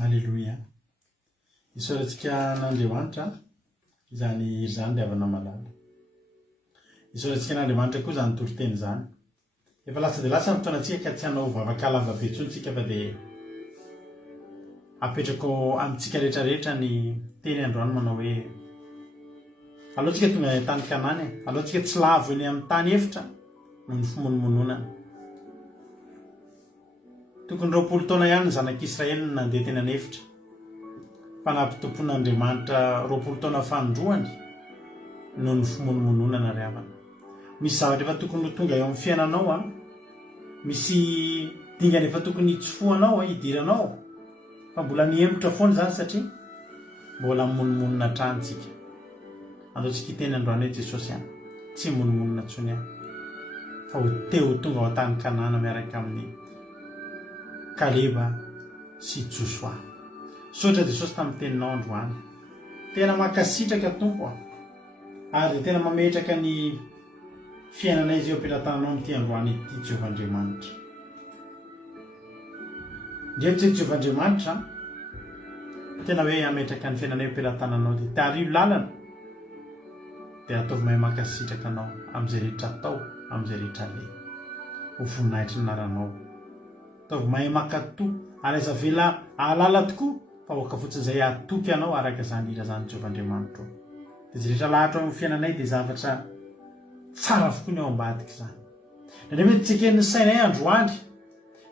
Alleloia. Isaorantsika n'Andriamanitra izany izany diavana malala. Isaorantsika n'Andriamanitra koa izany toriteny izany. Efa lasa dia lasa ny fotoanantsika ka tsy hanao vavakalava be intsony fa dia apetrako amintsika rehetrarehetra ny teny androany manao hoe alohantsika tonga any tany Kanany, alohantsika tsy lavo eny amin'ny tany efitra noho ny fimonomononana. Tokony 20 taona ihany ny zanak'Israely no nandeha teny anefitra. Fa nampitompon'Andriamanitra 20 taona fandroany noho ny fimonomononana ry havana. Misy zavatra efa tokony ho tonga eo amin'ny fiainanao misy dingana efa tokony hitsofohanao hidiranao. Fa mbola mihemotra foana izany satria mbola mimonomonona hatranintsika. Andaontsika hiteny androany hoe Jesosy ihany tsy monomonona intsony ihany fa ho teo tonga ao an-tany Kanana miaraka amin'ny Kaleba sy Joshua. Sotra Jesosy tamin'ny teninao androany. Tena mankasitraka Tompo ary tena mametraka ny fiainanay izy eo ampelantananao amin'ity androany ity Jehovah Andriamanitra. Ndreto Jehovah Andriamanitra tena hoe ametraka ny fiainanay eo ampelantananao dia tario lalana dia ataovy mahay mankasitraka anao amin'izay rehetra atao, amin'izay rehetra le. Ho voninahitra ny anaranao. Ataovy mahay mankatoa ary aiza vela ahalala tokoa fa hoaka fotsiny izay atoky anao araka izany hira izany Jehovah Andriamanitra. Dia izay rehetra lahatra amin'ny fiainanay dia zavatra tsara avokoa ny ao ambadika izany. Nandray mety tseken'ny sainay androany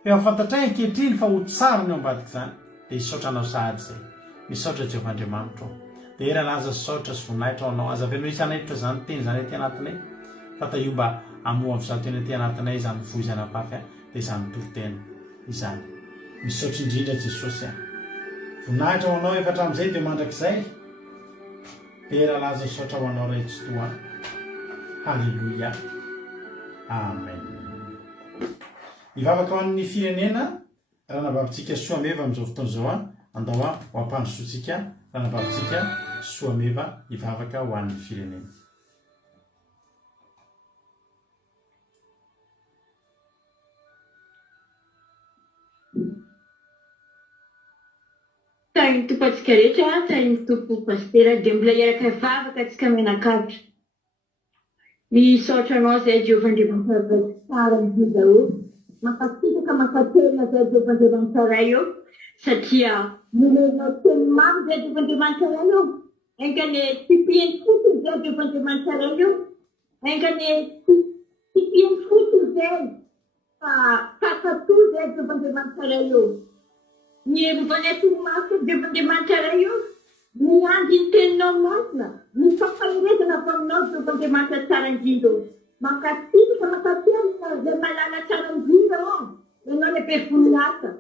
efa fantatray ankehitriny fa ho tsara ny ao ambadika izany dia hisaotra anao sahady izay. Misaotra Jehovah Andriamanitra. Dia era laza saotra sy voninahitra ao anao. Aza velo isan'andro izany teny izany aty anatinay fa io mba amoha amin'izany teny aty anatinay izany voizana pafy dia izany toriteny izany. Misaotra indrindra Jesosy voninahitra ho anao efa hatramin'izay dia mandrakizay dia era laza saotra ho anao ray tsy toa. Halleluia. Amen. Hivavaka ho an'ny firenena raha nababitsika soameva amin'izao fotoana izao andao ho ampandrosotsika raha nababitsika soameva hivavaka ho an'ny firenena. Tain'ny tompo antsika rehetra, tain'ny tompo pastera dia mbola hiaraka hivavaka antsika mianakavy. Misaotra anao izay Jehovah Andriamanitra tsara indrindra daholo. Mankasitraka mankatena izay Jehovah Andriamanitra iray eo satria nomenao teny mamy izay Jehovah Andriamanitra iray eo. Engany tipihany fotony izay Jehovah Andriamanitra iray eo. Engany tipihany fotony izay fa kakatoa izay Jehovah Andriamanitra iray eo. Nierovana toromaso Jehovah Andriamanitra iray eo. Miandry ny teninao masina, ny fampahiretana avy aminao Jehovah Andriamanitra tsara indrindra. Mankasitraka mankatena izay malala tsara indrindra ao. Ianao lehibe voninahitra.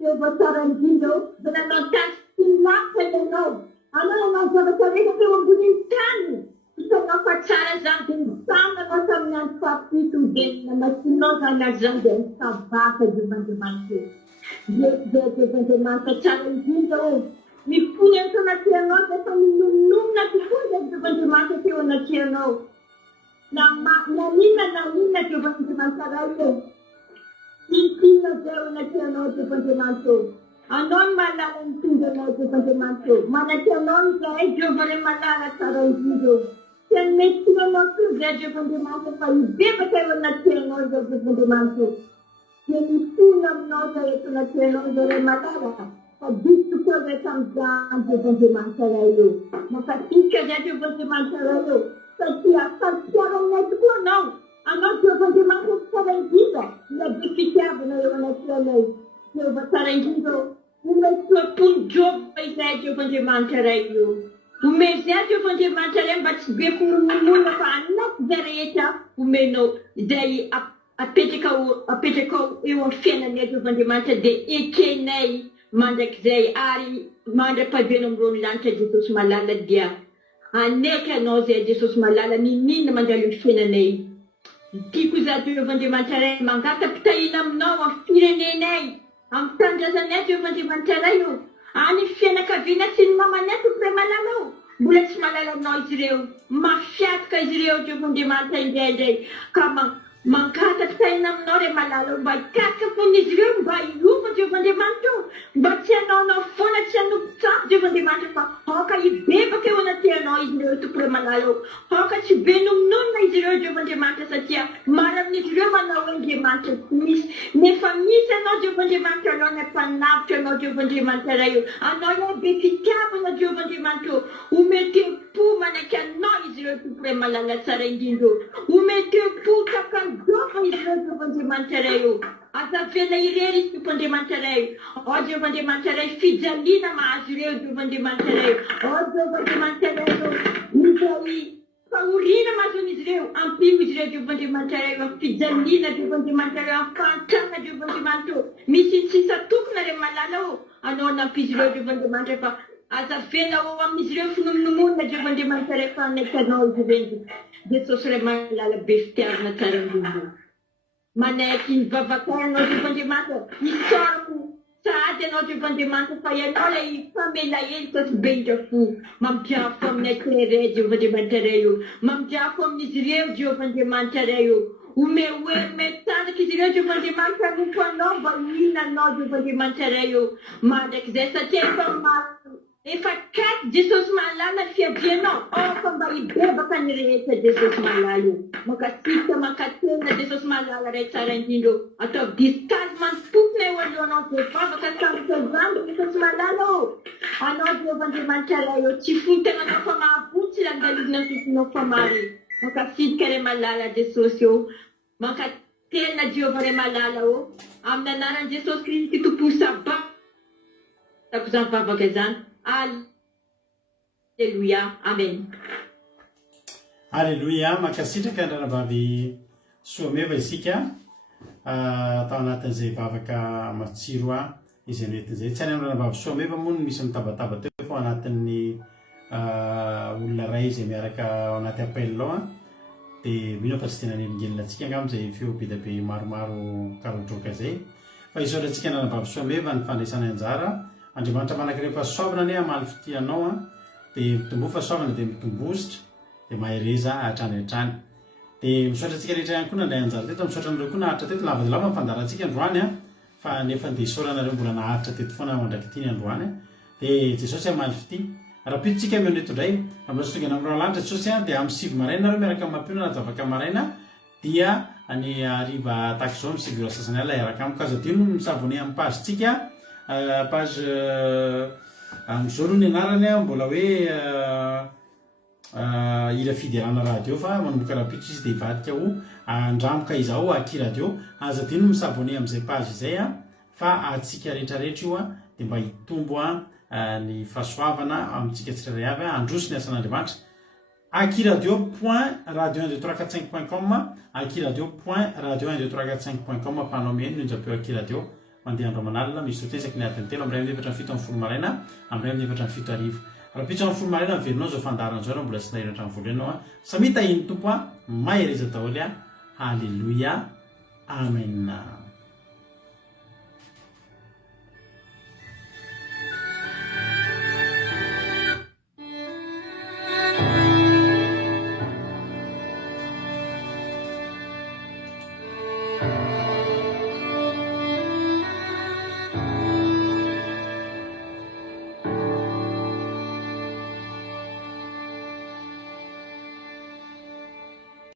Jehovah tsara indrindra izay nanao tany sy ny lavitra ianao. Anao zavatra rehetra teo ambonin'ny tany. Hitanao fa tsara izany dia mitsanganao tamin'ny andro fahafito dia namasinao izany azy izany dia nisabaka Jehovah Andriamanitra. Jehovah Andriamanitra tsara indrindra ao. Mipony amin'ny tao anaty anao dia efa minonomona tokoa izay Jehovah Andriamanitra teo anaty anao. Na inona Jehovah Andriamanitra iray eo. Tintina izay ao anaty anao Jehovah Andriamanitra. Anao ny malala ny tonga anao Jehovah Andriamanitra. Manaty anao izay Jehovah ilay malala tsara indrindra. Tsy ny mety anao koa izay Jehovah Andriamanitra fa hibebaka eo anaty anao izay Jehovah Andriamanitra. Dia mifona aminao izay eto anaty anao izay ilay malala. Fa diso tokoa izay tamin'izany Jehovah Andriamanitra iray eo. Mankasitraka izay Jehovah Andriamanitra iray eo. Satria fasiaranay tokoa anao. Anao Jehovah Andriamanitra tsara indrindra. Ilabe fitiavana eo anaty anay. Jehovah tsara indrindra. Omey toapony Joba izay Jehovah Andriamanitra iray eo. Omey izay Jehovah Andriamanitra iray mba tsy be fimonomonona fa anaty izay rehetra omenao izay apetraka eo amin'ny fiainanay Jehovah Andriamanitra dia ekenay mandrakizay ary mandra-pahabenao amin'irony lanitra Jesosy malala dia aneka anao izay Jesosy malala ninina mandalo ny fiainanay. Tiako izaho Jehovah Andriamanitra iray mangata-pitahiana aminao amin'ny firenenay, amin'ny tanindrazanay Jehovah Andriamanitra iray io. Any fianakaviana sy ny mamanay tomporay malala ao. Mbola tsy malala anao izy ireo. Mafiatoka izy ireo Jehovah Andriamanitra indraindray ka mangata-pitahiana aminao ray malala mba hikataka fon'izy ireo mba hiova Jehovah Andriamanitra mba tsy hanaonao foana tompoko hoe malala aoka tsy be nominonina izy ireo Jehovandriamanitra satria maro amin'izy ireo manao Andriamanitra tsy misy nefa misy anao Jehovandriamanitra anao ny mpanavitra anao Jehovandriamanitra iray io anao io be fitiavana Jehovandriamanitra ometem-po manaiky anao izy ireo tompoko hoe malala tsara indrindra ometem-po takalodova izy ireo Jehovandriamanitra iray io azavela irery izy tompandriamanitra iray Jehovandriamanitra iray fijaliana mahazo ireo Jehovandriamanitra iray Jehovandriamanitra iray izay fahoriana mahazon'izy ireo ampio izy ireo Jehovandriamanitra iray fijaliana Jehovandriamanitra iray ampantrana Jehovandriamanitra misy tsisa tokona re malala anao nampizy ireo Jehovandriamanitra fa azavela amin'izy ireo finomonomonina Jehovandriamanitra iray fa anaikanao izy ireny Jesosy iray malala be fitiavana tsara indrindra manaiky ny vavakaranao Jehovandriamanitra isorako sady anao Jehovandriamanitra fa ianao lay famela elika sy be indrafo mampiafo aminay teray Jehovandriamanitra iray io mampiafo amin'izy ireo Jehovandriamanitra iray io omeoe metanaky izy ireo Jehovandriamanitra nofo anao mba mihinanao Jehovandriamanitra iray io mandrak'izay satria efa katy Jesosy malala ny fiavianao fa mba hibebaka ny rehetra Jesosy malala io makasika makatena Jesosy malala ray tsara indrindra ataovy diskaly mantompona eo alohanao vavaka sarotra zany Jesosy malala anao Jehovandriamanitra iray io tsy fontenanao fa mahabotsy landalina ny totonao fa mary makasika ray malala Jesosy makatena Jehovah ray malala amin'ny anaran'i Jesosy Kristy tompo saba tako zany vavaka zany Alleluia, amen. Alleluia, makasitraka andranavavy soameva isika tao anatin'izay vavaka matsiro izay nentin'izay tsy any andranavavy soameva moa no misy mitabataba teo fa anatin'ny olona ray izay miaraka ao anaty appellao dia mino fa tsy tena nelingelina antsika angamizay feo be dia be maromaro karotroka zay fa isorantsika andranavavy soameva ny fandraisana anjara Andriamanitra manakireo fahasoavana ane amaly fitianao dia mitombo fahasoavana dia mitombositra dia mahereza hatrany hatrany dia misaotra antsika rehetra ihany koa nandray anjara teto misaotra anareo koa naharitra teto lavadilava mifandarantsika androany fa nefa dia isaoranareo mbola naharitra teto foana mandraky tiny androany dia Jesosy amaly fity rapiditsika meo neto indray amin'izay tonga amin'ny lanitra Jesosy dia amin'ny 7 maraina nareo miaraka mampiona nazavaka maraina dia any ariva takizao amin'ny 7 sasany alina iaraka amiko aza dino misabone amin'ny pazitsika page amin'izao aloha ny anarany mbola hoe ila fiderana radio fa manomboka rapiditra izy dia hivadika andramoka izao Aki radio aza dino misabone amin'izay page izay fa atsika rehetrarehetra io dia mba hitombo ny fahasoavana amintsika tsirairay avy androso ny asan'Andriamanitra Aki radio.radio12345.com Aki radio.radio12345.com fanao miheny no injapeo Aki radio mandeha andro manalina misy sotesaky ny adiny telo amin'ny 7:7 maraina amin'ny 7:7 arivo raha pitso amin'ny 7 maraina verinao zao fandaran'izao no mbola tsy nahiratra amin'ny volo ianao samita iny tompo mahereza daholo Halleluia amen.